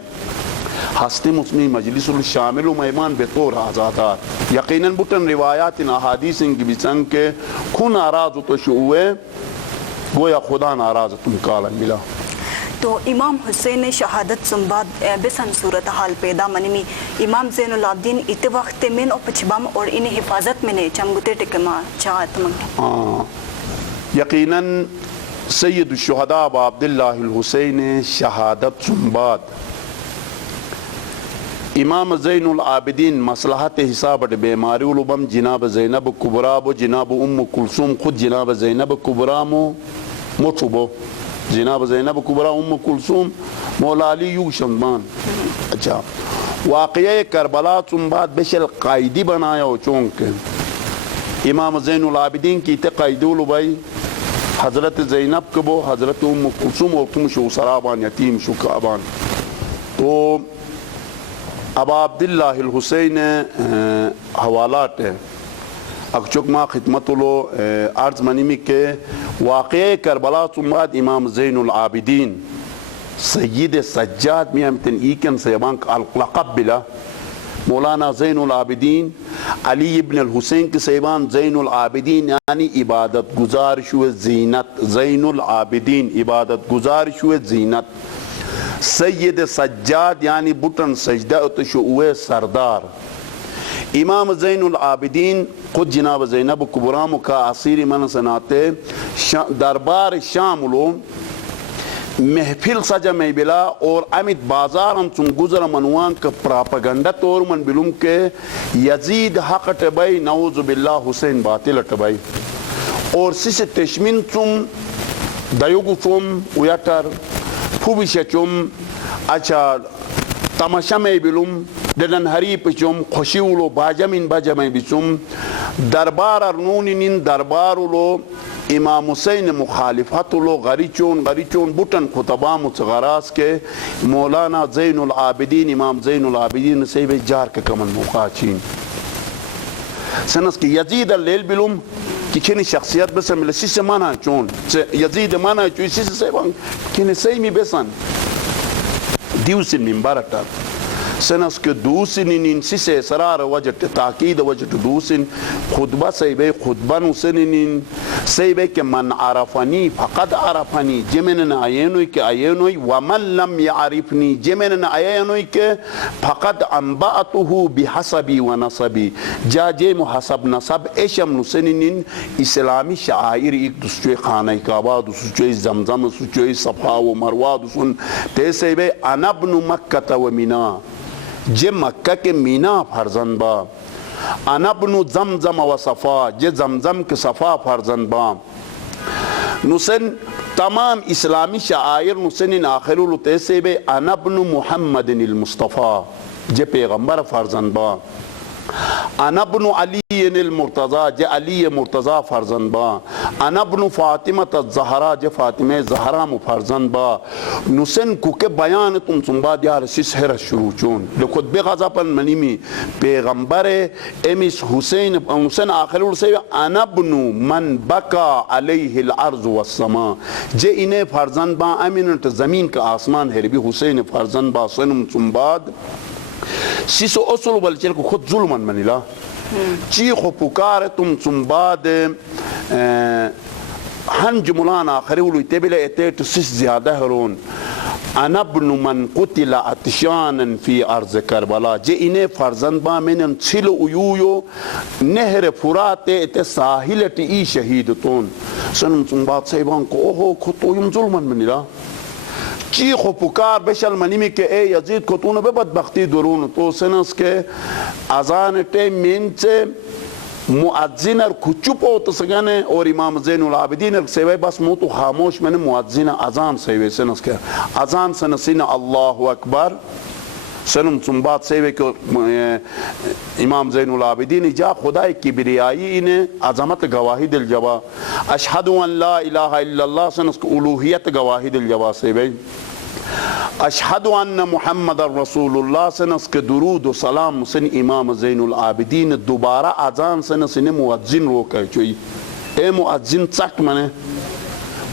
ہستی مسمی مجلس الشامل و مہمان بطور آزادار یقیناً بطن روایات ان احادیث ان کی بچنگ کے کھن آراز تو شعوے گویا خدا ناراض تم کالا ملا تو امام حسین شہادت سنباد بسن صورتحال پیدا منمی امام زین العابدین ات وقت من او پچھبام اور انہیں حفاظت میں نے چمگتے ٹکما چاہت منگ یقیناً سید الشہداء عبداللہ الحسین شہادت سنباد امام زین العابدین مصلحت حساب بیماری علوم جناب زینب کبرا بو جناب ام کلثوم خود جناب زینب کبرا موچبو جناب زینب کبرا ام کلثوم مولا علی یو شمبان اچھا واقعہ کربلا بعد بشل قائدی بنایا ہو چونکہ امام زین العابدین کی قائدول بھائی حضرت زینب کبو حضرت ام کلثوم اور تم شو سرابان یتیم شو کعبان تو ابا عبداللہ الحسین حوالات ہے اکچک ما خدمت لو عرض منیمی کے واقعہ کربلا بعد امام زین العابدین سید سجاد میں ہمتن ایکن سیبان لقب بلا مولانا زین العابدین علی ابن الحسین کے سیبان زین العابدین یعنی عبادت گزار شو زینت زین العابدین عبادت گزار شو زینت سید سجاد یعنی بطن سجدہ اتشعوے سردار امام زین العابدین خود جناب زینب کبرام کا عصیر من سناتے دربار شام لو محفل سجا میں بلا اور امید بازار انچن گزر منوان کا پراپگنڈا طور من بلوم کے یزید حق ٹبائی نعوذ باللہ حسین باطل ٹبائی اور سس تشمین چم دیوگو چم ویٹر پھوبیشہ چم اچھا تماشا میں بلوم دنن ہری پچم خوشیولو باجمین باجمیں بچم دربار ارنونین دربارولو امام حسین مخالفتولو غریچون بطن خطبام غراز کے مولانا زین العابدین امام زین العابدین سیب جار کے کمن مقاچین سنس کی یزید اللیل بلوم کہ کھنی شخصیت بسن ملے سی سے مانا چون یزید مانا چوی سی سے سیبان کھنی سیمی بسن دیوسن منبارتا سنس کے دوسن انین سی سے اسرار وجٹ تاکید وجٹ دوسن خطبہ سیبے خطبہ نسنین سیبے کہ من عرفنی فقد عرفنی جمن آئینوی کہ آئینوی ومن لم یعرفنی جمن آئینوی کہ فقد انبعتہو بحسبی و نصبی جا جیم حسب نصب ایشم نسنین اسلامی شعائر ایک دوسچوی خانہ کعبہ دوسچوی زمزم دوسچوی صفا و مروہ دوسن تے سیبے انبن مکہ و منا جے مکہ کے مینا فرزند با انا ابن زمزم و صفا جے زمزم کے صفا فرزند با نسن تمام اسلامی شعائر نسن آخر التیسے بے انا ابن محمد المصطفیٰ جے پیغمبر فرزند با انا ابن علی المرتضی جے علی مرتضی فرزند با، انا ابن فاطمہ الزہرا جے فاطمہ زہرا مو فرزند با، نسن کو کے بیان تم سنبا دیار سیس ہر شروع چون لخود بے غزا پن منیمی پیغمبر امیس حسین آخر ورسے انا ابن من بکا علیہ الارض والسماء جے انہیں فرزند با امینت زمین کا آسمان ہے بھی حسین فرزند با سنم سنباد سیسو اصول بلچل کو خود ظلمن منیلا چیخ و پکار تم سنباد ہنج ملان آخری ولو اتبیل اتیت سیس زیادہ ہرون انا ابن من قتل عطشانا فی ارض کربلا جے انہیں فرزند با منن چھل ایویو نہر فرات ات ساحلت ای شہیدتون سنم سنباد صحیبان کو اوہو خطو یم ظلمن منیلا چیخ و پکار بشل منیمی کہ اے یزید کو تو نے بے بدبختی درون تو سنس کے اذان ٹیم مین سے مؤذن ار کچو پوت سگنے اور امام زین العابدین ار سیوے بس مو تو خاموش میں نے مؤذن اذان سیوے سنس کے اذان سنسین اللہ اکبر سنم سنبات سیوے کہ امام زین العابدین جا خدای کبریائی انہیں عظمت گواہی دل جوا اشہد ان لا الہ الا اللہ سنس کو الوہیت گواہی دل جوا سیوے اشہد ان محمد رسول اللہ سنس کے درود و سلام سن امام زین العابدین دوبارہ اذان سنسن مؤذن روکے چوئی اے مؤذن چٹ منے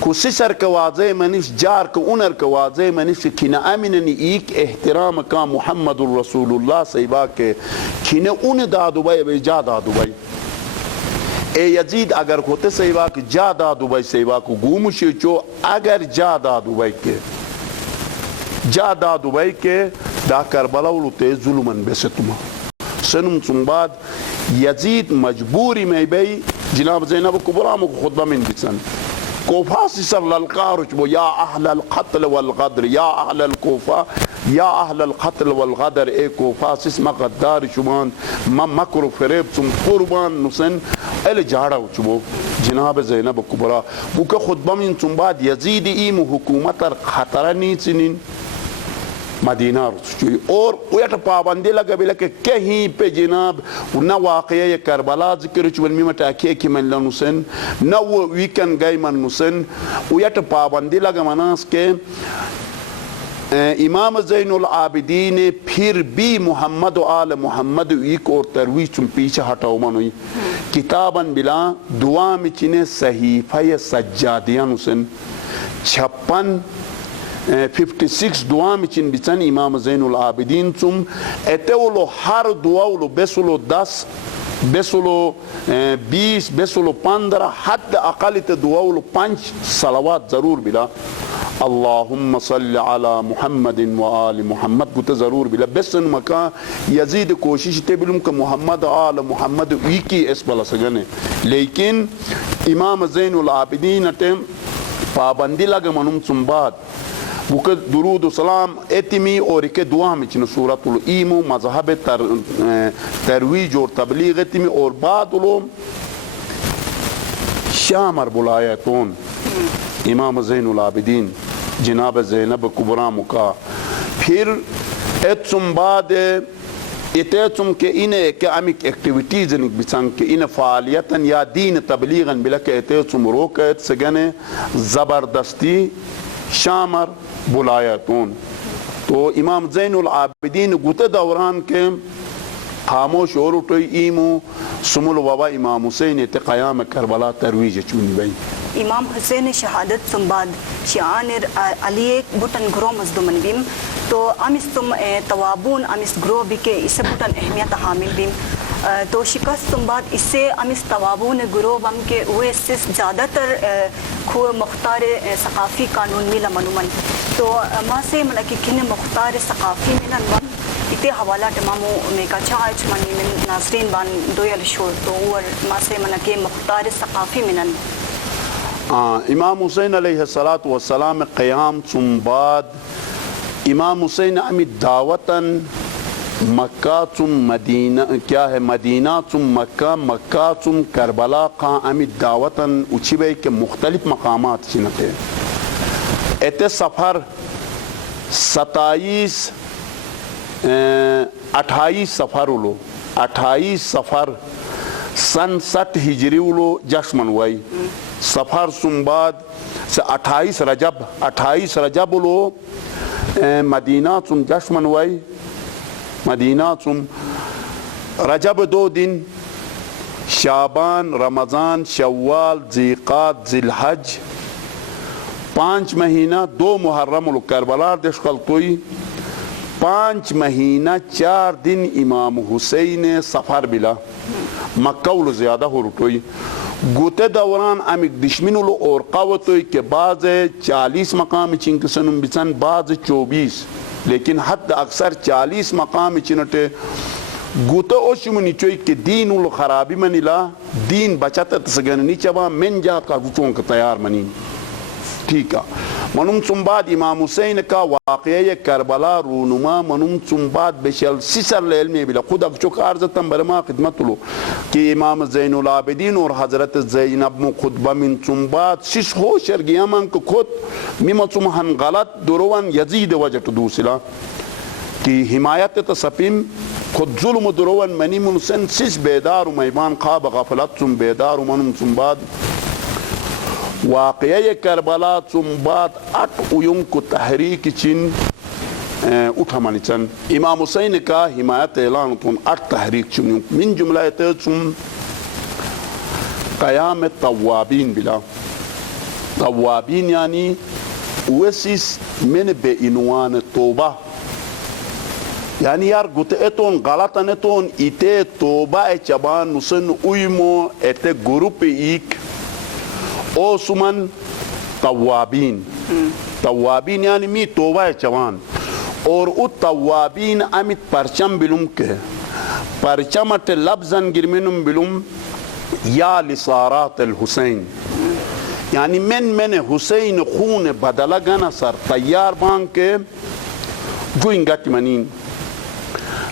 کسی سر کا واضح منیس جار کا انر کا واضح منیس کھینا امیننی ایک احترام کا محمد الرسول اللہ سیبا کے کھینے ان دادو بائی بے جا دادو بائی اے یزید اگر ہوتے سیبا کے جا دادو بائی سیبا کو گومشی چو اگر جا دادو بائی کے جا دادو بائی کے دا کربلا ولو تیز ظلمن بے ستما سنم سنباد یزید مجبوری میں بھئی جناب زینب کبرامو کو خطبہ من بسن کوفاسی سر للقار چبو یا اہل القتل والغدر یا اہل الکوفہ یا اہل القتل والغدر اے کوفاسس مقدار شبان مکر و فریب سم قربان نسن ایل جاڑا چبو جناب زینب کبرا بوکہ خطبہ من سنباد یزید ایم حکومت خطرہ نیچنین مدینہ رسوچوئی اور ویٹ پابندی لگا بھی لکہ کہیں پہ جناب نہ واقعہ کربلا ذکر چون میمت اکی اکی من لنسن نہ ویکن گئی من نسن ویٹ پابندی لگا مناس کے امام زین العابدین پھر بھی محمد و آل محمد ایک اور ترویج چون پیچھے ہٹاؤ منوئی کتاباً بلا دعا میں چنے صحیفہ سجادیاں نسن 56 دعا میں چن بچن امام زین العابدین چم ایتولو ہر دعاولو بیسولو 10 بیسولو 20 بیسولو 15 حد اقلیت دعاولو 5 صلوات ضرور بلا اللہم صلی علی محمد و آل محمد گوتے ضرور بلا بیسن مکان یزید کوشش تے بلوم کہ محمد آل محمد ویکی اس بلا سگنے لیکن امام زین العابدین ٹیم پابندی لگا منم سنباد وہ درود و سلام اتمی اور ایک دعا میں چنو سورة الایمو مذہب ترویج اور تبلیغ اتمی اور بعد علوم شامر بلایتون امام زین العابدین جناب زینب کبرا مکا پھر اتسم بعد اتیتم کہ انہیں کہ امیک ایکٹیویٹیز انک بچنگ کہ انہیں فعالیتاً یا دین تبلیغاً بلکہ اتیتم روکیت سگنے زبردستی شامر بلایتون تو امام زین العابدین گوتے دوران کے خاموش اور اٹھوئی ایمو سمول وبا امام حسین تے قیام کربلا ترویج چونی بھئی امام حسین شہادت سنباد شیعان علی ایک بوٹن گروہ مزدومن بیم تو امیس تم توابون امیس گروہ بھی کہ اسے بوٹن اہمیت حامل بیم تو شکست سنباد اس سے امیس توابون گروہ بم کے ہوئے سے زیادہ تر کھو مختار ثقافی قانون میلا منومن تو ماں سے ملکی کن مختار ثقافی ملن بم اتے حوالہ تمامو میں کا چاہج منی من ناظرین بان دویل شور تو اور ماں سے ملکی مختار ثقافی ملن امام حسین علیہ السلام قیام سنباد امام حسین امید دعوتاً مکہ چم مدینہ کیا ہے مدینہ چم مکہ مکہ چم کربلا کا امید دعوتاً اچھی بے کہ مختلف مقامات چنتے ایتے سفر 28 سفر لو 28 سفر سن 60 ہجری ولو جشمن وائی سفر سن بعد سے 28 رجب ولو مدینہ سن جشمن وائی مدینہ سن رجب 2 دن شعبان رمضان شوال ذیقات ذیالحج 5 مہینہ 2 محرم ولو کربلا دشکل توئی 5 مہینہ 4 دن امام حسین سفر بلا مکہ ولو زیادہ ہو رٹوئی گوتے دوران امک دشمن ولو اور قوتوئی کہ بعض 40 مقام چنکسنم بسن بعض 24 لیکن حد اکثر 40 مقام چنٹے گوتے اوشمنی چوئی کہ دین ولو خرابی منیلا دین بچتا تسگن نیچوا من جا کا گوتوں کا تیار منین ٹھیک ہے منم بعد امام حسین کا واقعہ کربلا رونما منم بعد بشل سسر العلم بلا خود اکچوک عرضتاً برما خدمت لو کہ امام زین العابدین اور حضرت زینب خطبہ من بعد سس ہو شرگیاں من کو خود مم ہن غلط دروان یزید وجہ دوسلا کہ حمایت تسپیم خود ظلم دروان منی منسن سس بیدار و میبان خواب غفلت بیدار و منم بعد واقعہ کربلا بعد 8 اویم کو تحریک چن اٹھا منی چن امام حسین کا حمایت اعلان تون 8 تحریک چن من جملہ چن قیام توابین بلا توابین یعنی وسیس من بے عنوان توبہ یعنی یار گوتے اتون غلط انتون ایتے توبہ چبان نسن اویمو ایتے گروپ ایک او سمن توابین توابین یعنی می توبہ چوان اور او توابین امیت پرچم بلوم کے پرچمت لفظن گرمینم بلوم یا لسارات الحسین یعنی من حسین خون بدلگن سر تیار بان کے جو انگت منین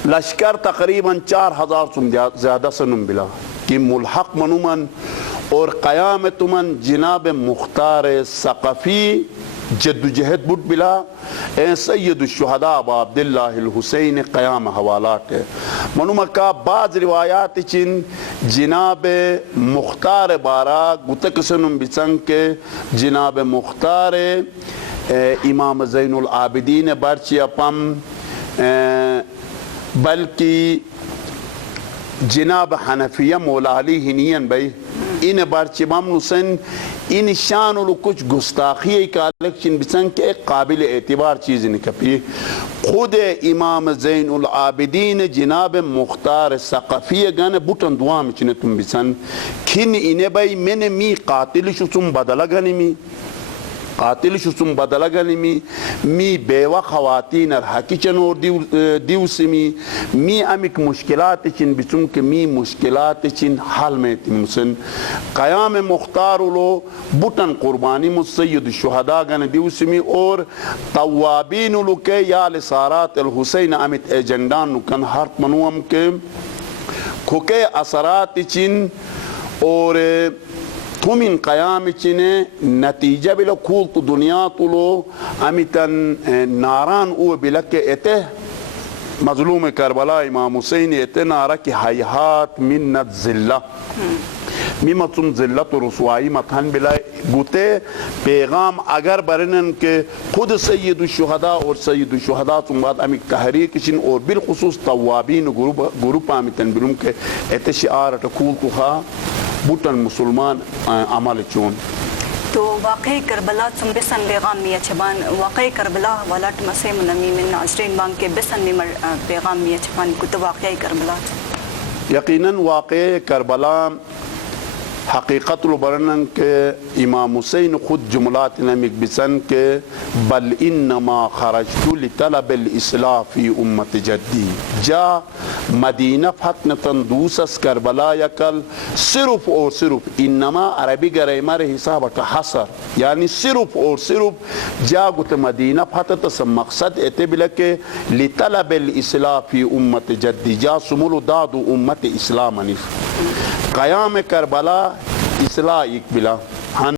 لشکر تقریباً 4000 سن زیادہ سنم بلا کہ ملحق منومن اور قیامت من جناب مختار ثقفی جد جہد بٹ بلا اے سید الشہداء ابا عبداللہ الحسین قیام حوالات ہے منومہ کا بعض روایات چن جناب مختار بارا گتک سنم بسنگ کے جناب مختار امام زین العابدین برچی اپم بلکہ جناب حنفیہ مولا علی ہنین بھائی ان برچی بام نسن ان شان و کچھ گستاخی کا الیکشن بسن کے قابل اعتبار چیز نکپی خود امام زین العابدین جناب مختار ثقفی گن بوٹن دوام چنے تم بسن کھن انہیں بھائی میں می قاتل شسم بدلا گنی می قاتل شسم بدلا گنی می بیوہ خواتین ارحاکی چنور دیوسمی می امک مشکلات چن بچن کے می مشکلات چن حال میں تمسن قیام مختار لو بطن قربانی مسید الشہداء گن دیوسمی اور توابین لو کے یا لسارات الحسین امت ایجنڈان نکن ہرت منوم کے کھوکے اثرات چن اور تمین قیام چنے نتیجہ بلا کھولت دنیا تلو امیتن ناران او بلا کے اتے مظلوم کربلا امام حسین اتے نارا کی حیحات منت ذلہ میمتم ذلت و رسوائی متحن بلا گوتے پیغام اگر برنن کے خود سید الشہداء اور سید الشہداء تم بعد امیک تحریک چن اور بالخصوص توابین گروپ آمیتن بلوم کے اتے شعار تکول تخا بوٹن مسلمان عمل چون تو واقعی کربلا تم بسن پیغام میہ چھبان واقعی کربلا والات مسیح منمی من ناظرین بان کے بسن میمر پیغام میہ چھبان کتو واقعی کربلا یقیناً واقعی کربلا حقیقت البرنن کے امام حسین خود جملات نمک بسن کے بل انما خرجت لطلب الاصلاح فی امت جدی جا مدینہ فتنتن دوسس کربلا یکل صرف اور صرف انما عربی گریمر حسابت حصر یعنی صرف اور صرف جا گت مدینہ فتنتس مقصد اتے بلکے لطلب الاصلاح فی امت جدی جا سمول داد امت اسلام انف قیام کربلا اصلاح ایک بلا ہن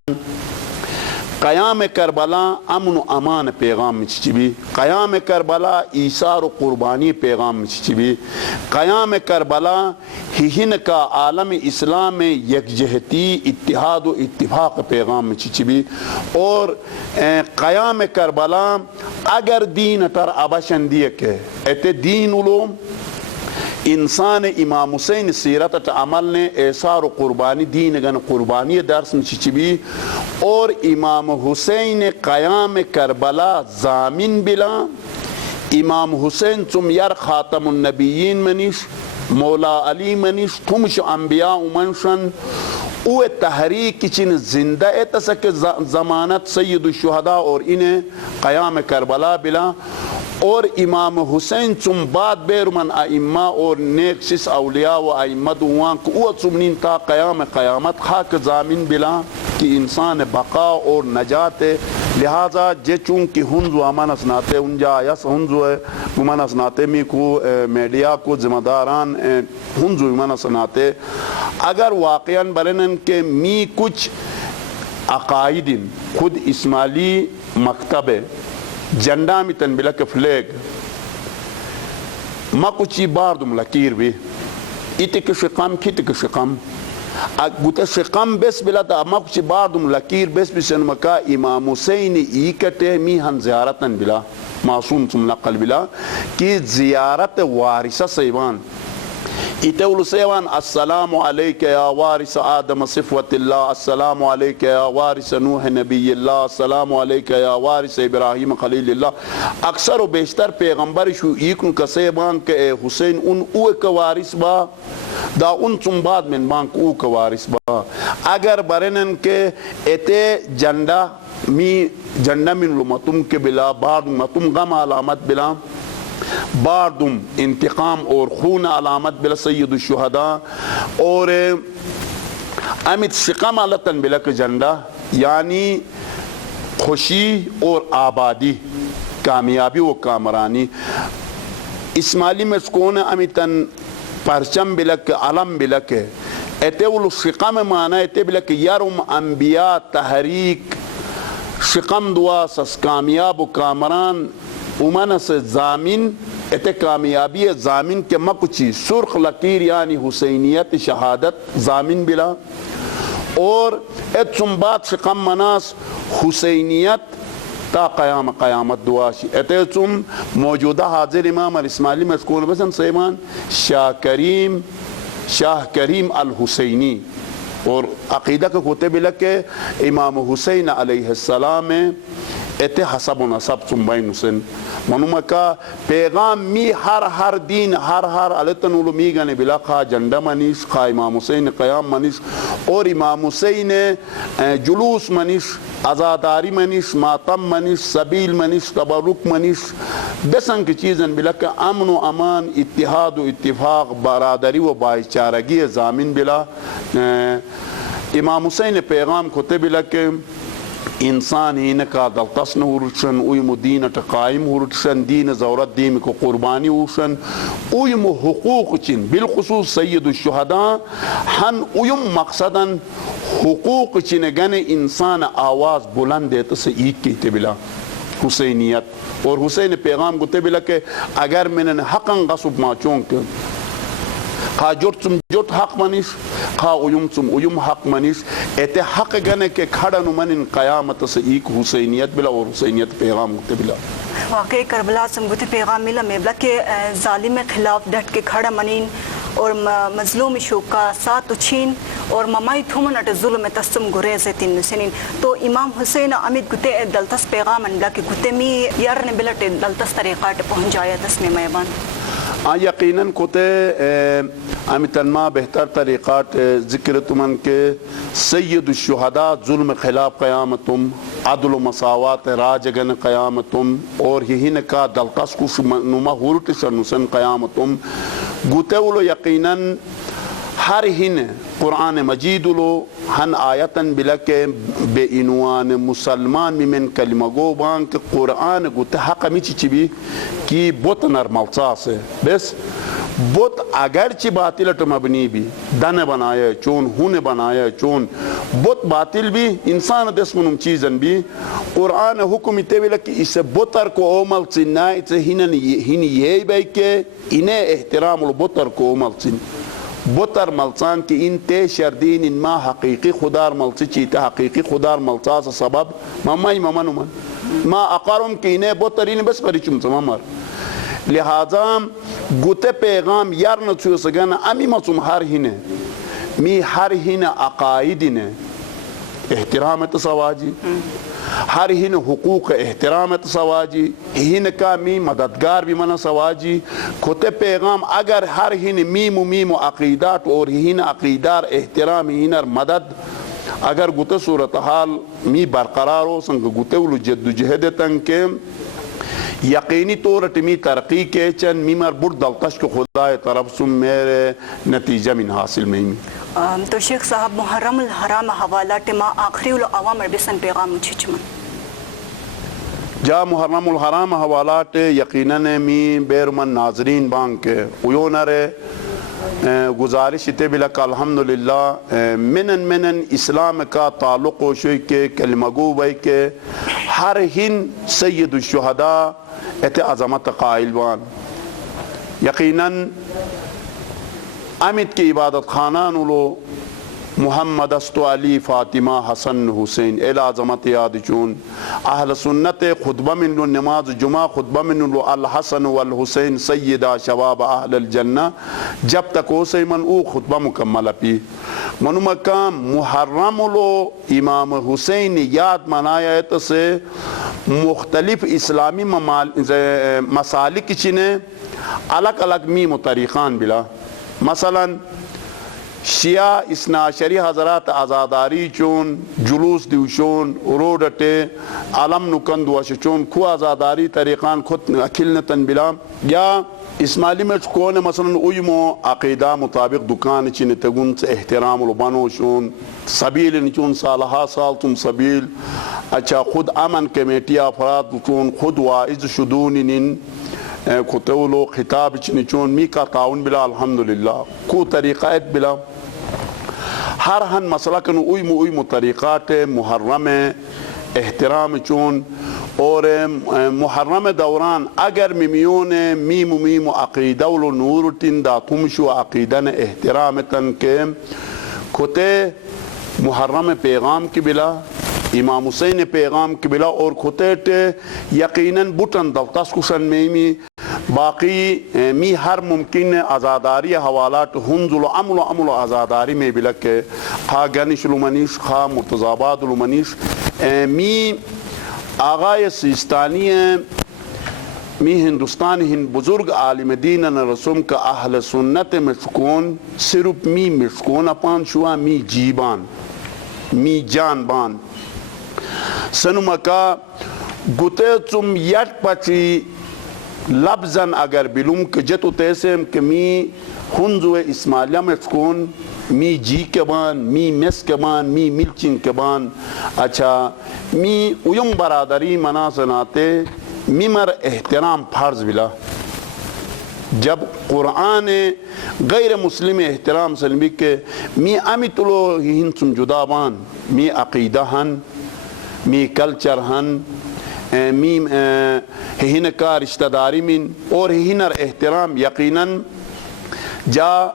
قیام کربلا امن و امان پیغام چچبی قیام کربلا ایثار و قربانی پیغام چچبی قیام کربلا ہن کا عالم اسلام میں یکجہتی اتحاد و اتفاق پیغام چچبی اور قیام کربلا اگر دین تر ابشن دیک ایت دین علوم انسان امام حسین سیرت عمل نے ایثار و قربانی دین گن قربانی درس چچبی اور امام حسین قیام کربلا ضامن بلا امام حسین چم یر خاتم النبیین منیش مولا علی منیش تمش انبیاء منشن او تحریک چن زندہ تسک ضمانت سید الشہداء اور انہیں قیام کربلا بلا اور امام حسین چم بعد بیرمن ائمہ اور نیک سس اولیاء و ائمت وان کو چمنین تا قیام قیامت خاک ضامن بلا کہ انسان بقا اور نجات لہذا جے چونکہ ہنزو امان اسناتے انجا یس ہنزو امان اسناتے می کو میڈیا کو ذمہ داران ہنزو امان اسناتے اگر واقعاً برنن کہ می کچھ عقائد خود اسماعیلی مکتب جنڈا می تنبیلک فلیگ ما کچھ باردم لکیر بھی ایتک شقام کھتک شقام گوتا شقام بس بلا تا ما کچھ باردم لکیر بس بسن مکا امام حسین ایکتے میہن زیارتن بلا معصوم تم نقل بلا کہ زیارت وارثہ سیوان ایتولو سیوان السلام علیکہ یا وارث آدم صفوت اللہ السلام علیکہ یا وارث نوح نبی اللہ السلام علیکہ یا وارث ابراہیم خلیل اللہ اکثر و بیشتر پیغمبر شو ایکن کا سیوان کہ اے حسین ان اوے کا وارث با دا ان چم بعد من بانک او کا وارث با اگر برنن کے ایتے جنڈا من لمتم کے بلا بعد متم غم علامت بلا باردم انتقام اور خون علامت بلا سید الشہداء اور امت شقم علتن بلک جنڈا یعنی خوشی اور آبادی کامیابی و کامرانی اسماعیلی میں سکون امتن پرچم بلک علم بلک ایتولو شقم معنی ایتے بلک یرم انبیاء تحریک شقم دعا سس کامیاب و کامران امن سے ضامن ایتے کامیابی ضامن کے مکچی سرخ لکیر یعنی حسینیت شہادت ضامن بلا اور ایت چمبات شقم مناس حسینیت تا قیامت دعاشی ایتے چم موجودہ حاضر امام الاسماعیلی مسکون بسن سیمان شاہ کریم الحسینی اور عقیدہ کے کتب لکے امام حسین علیہ السلام ایتے حسب و نصب چنبائن حسین منومہ کا پیغام می ہر دین ہر علیتن علمی گانے بلا خواہ جنڈا منیش خواہ امام حسین قیام منیش اور امام حسین جلوس منیش ازاداری منیش ماتم منیش سبیل منیش تبرک منیش بسن کی چیزن بلا کہ امن و امان اتحاد و اتفاق برادری و باعث چارگی ضامن بلا امام حسین پیغام کھتے بلا کہ انسان ہی نکا دلتسن ہورشن اویم دینت قائم ہورشن دین زورت دیم کو قربانی ہورشن اویم حقوق چن بالخصوص سید الشہداء ہن اویم مقصداً حقوق چن گن انسان آواز بلند دیتا سے ایک کہتے بلا حسینیت اور حسین پیغام کہتے بلا کہ اگر من حقاً غصب ما چونک خواہ جٹ حق منیش خواہ اویم حق منیش ایتے حق گنے کے کھڑا نمن قیامت سے ایک حسینیت بلا اور حسینیت پیغام ہوتے بلا واقعی کربلا سمگوتی پیغام ملا میبلا کہ ظالم خلاف ڈٹ کے کھڑا منین اور مظلوم شوکا ساتھ چھین اور ممائی تھومن اٹ ظلم تسم گریز تین سنین تو امام حسین امید گتے دلتس پیغام انبلا کہ گتے می یارن بلٹ دلتس طریقات پہنچایا تسنے میبان یقیناً کتے امیتنما بہتر طریقات ذکر تمن کے سید الشہداء ظلم خلاف قیامتم عدل و مساوات راجگن قیامتم اور ہین کا دلتس کش نما حورت شنسن قیامتم گوتےولو یقیناً ہر ہن قرآن مجید لو ہن آیتن بلکہ بے عنوان مسلمان من کلمہ گو بانک قرآن گوتے حق میچی چی بھی کی بوت نرمالسا سے بس بت اگرچہ باطلت مبنی بھی دن بنایا چون ہن بنایا چون بت باطل بھی انسان دس منم چیزن بھی قرآن حکم تیویل کہ اسے بطر کو عمل چن اسے ہن یہ بے کہ انہیں احترام البطر کو عمل چن بطر ملچان کہ ان تے شردین ان ما حقیقی خدار ملچی چیتا حقیقی خدار ملچا سا سبب ممائی ممن ما اقارم کہ انہیں بطر انہیں بس پری چمسا ممر لہذا گوتے پیغام یار نچو سگانا امی مچم ہر ہنے می ہر ہن عقائد نے احترام سواجی ہر ہن حقوق احترام سواجی ہن کا می مددگار بھی منا سواجی کھوتے پیغام اگر ہر ہن میم عقیدات اور ہن عقیدار احترام ہنر مدد اگر گوتے صورتحال می برقرار ہو سنگ گوتے ولو جد جہد تنگ کے یقینی طور می ترقی کے چن میمر برد دلتش کو خدا طرف سن میرے نتیجہ من حاصل میں تو شیخ صاحب محرم الحرام حوالہ ٹما آخری العوامر بسن پیغام چچمن جا محرم الحرام حوالات یقیناً می بیرمن ناظرین بانک کے ایونر گزارش تے بلک الحمدللہ منن اسلام کا تعلق و شوئی کے کلمہ گو بھائی کے ہر ہن سید الشہداء ایت عظمت قائل بان یقیناً امت کی عبادت خانان لو محمد استو علی فاطمہ حسن حسین اے عظمت یاد چون اہل سنت خطبہ من لو نماز جمعہ خطبہ من لو الحسن والحسین سیدہ شباب اہل الجنہ جب تک ہو سے من او خطبہ مکمل پی منو مقام محرم لو امام حسین یاد منایا ہے سے مختلف اسلامی مسالک چنے الگ الگ میم و طریقان بلا مثلا شیعہ اثناعشری حضرات آزاداری چون جلوس دیوشون روڈٹے علم نکند وش چون کھو آزاداری طریقان خود اکھلنتن بلا یا اسماعیلی میں کون مثلا اویمو عقیدہ مطابق دکان چین تگن سے احترام لبانو شون سبیل چون سالہا سال تم سبیل اچھا خود امن کمیٹی افراد چون خود واعظ شدونین کتولو خطاب چون می کا تعاون بلا الحمدللہ کو طریقات بلا ہر ہن مسئلہ کن اویمو طریقات محرم احترام چون اور محرم دوران اگر میمیون میم عقیدہ ولو نور تن دا تمشو عقیدہ احترام تن کے کھتے محرم پیغام کی بلا امام حسین پیغام کی بلا اور کھتے یقیناً بٹن دفتاس کشن میمی باقی می ہر ممکن آزاداری حوالات ہنزل و عمل آزاداری میں بلک خواہ گنش لمنیش خواہ مرتضاباد لمنیش می آغای سیستانی می ہندوستان ہند بزرگ عالم دین رسوم کا اہل سنت مشکون صرف می مشکون اپان شوا می جیبان می جان بان سنمکا گتے چم یٹ پچی لفظاً اگر بلوم کہ جتو تیسیم کہ می خنزو اسماعیلیہ مشکون می جی کے بان می مس کے بان می ملچن کے بان اچھا می اویم برادری مناسناتے میمر احترام فرض بلا جب قرآن غیر مسلم احترام سلمی کے می امی تلو ہن سن جدا بان می عقیدہ ہن می کلچر ہن می ہن کا رشتہ داری من اور ہنر احترام یقیناً جا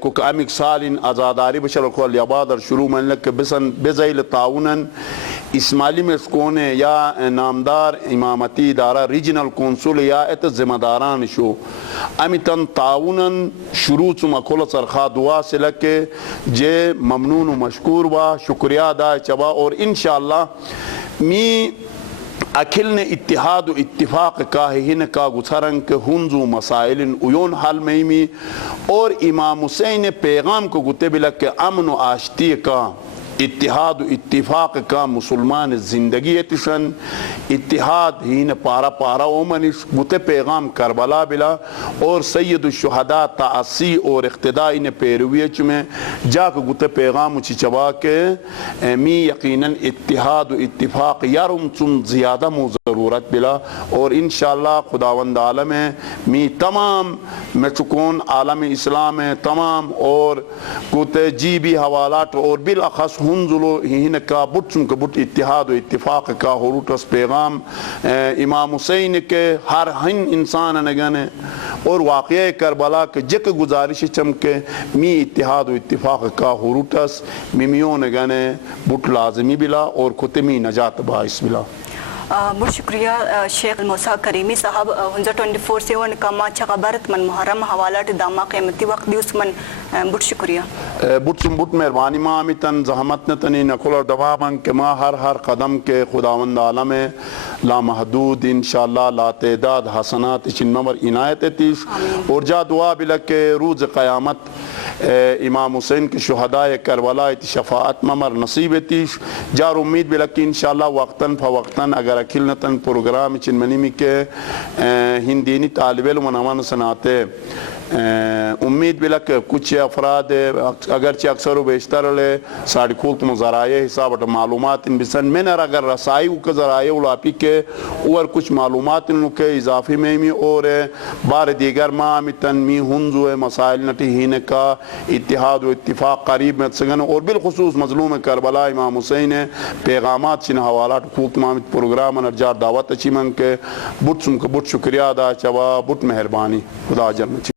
کک امک سالین آزاداری بشر خول یابادر شروع من لک بسن بزیل تعاونن اسماعیلی میں سکونے یا نامدار امامتی ادارہ ریجنل کونسول یا ایت ذمہ داران شو امی تن تعاونن شروع چما کھول سرخا دعا سے لکے جے ممنون و مشکور با شکریہ دا چبا اور انشاءاللہ می اکھل نے اتحاد و اتفاق کا ہن کا گسرنگ کے ہنزو مسائل ایون حال میں اور امام حسین پیغام کو گتے بلک کے امن و آشتی کا اتحاد و اتفاق کا مسلمان زندگی اتشن اتحاد ہین پارا پارا اومنش گتے پیغام کربلا بلا اور سید الشہداء تعصی اور اقتداء ان پیروی چمیں جا کے گتے پیغام چی چبا کے می یقیناً اتحاد و اتفاق یارم چم زیادہ مو ضرورت بلا اور انشاءاللہ خداوند عالم ہے می تمام میں چکون عالم اسلام ہے تمام اور گتے جی بھی حوالات اور بالاخص ہنزلو ہین کا بٹ چم کا بٹ اتحاد و اتفاق کا حروٹس پیغام امام حسین کے ہر ہن انسان نگنے اور واقعہ کربلا کے جک گزارش چمکے می اتحاد و اتفاق کا حروٹس میمیوں نگنے بٹ لازمی بلا اور کتمی نجات باعث بلا. بہت شکریہ شیخ موسیٰ کریمی صاحب 24/7 کا ماچا خبرت من محرم حوالات داما قیمتی وقت دیوس من بہت شکریہ بہت مہربانی ماں امیتن زحمت نتنی نکل اور دوابن کہ ماں ہر قدم کے خداوند عالم لامحدود انشاءاللہ لا تعداد حسنات چنمور عنایت تیش اور جا دعا بلک کے روز قیامت امام حسین کی شہداء کربلا شفاعت ممر نصیب تیش جار امید بلک انشاءاللہ وقتاً فوقتاً اگر اکھلنتاً پروگرام چنمنی میں کے ہندینی طالب علم ونوان سناتے امید بلک کچھ افراد اگرچہ اکثر و بیشتر لے ساڑھی کھولت مذرائع حساب معلومات ان بسن میں نر اگر رسائی کے ذرائع اولاپی کے اور کچھ معلومات ان کے اضافی میں می اور بار دیگر ماں متن می ہنزو مسائل نٹی ہین کا اتحاد و اتفاق قریب میں سگن اور بالخصوص مظلوم کربلا امام حسین پیغامات چن حوالات کھولت مامت پروگرام انرجار دعوت اچھی من کے بٹ شکریہ ادا چوا بٹ مہربانی خدا جل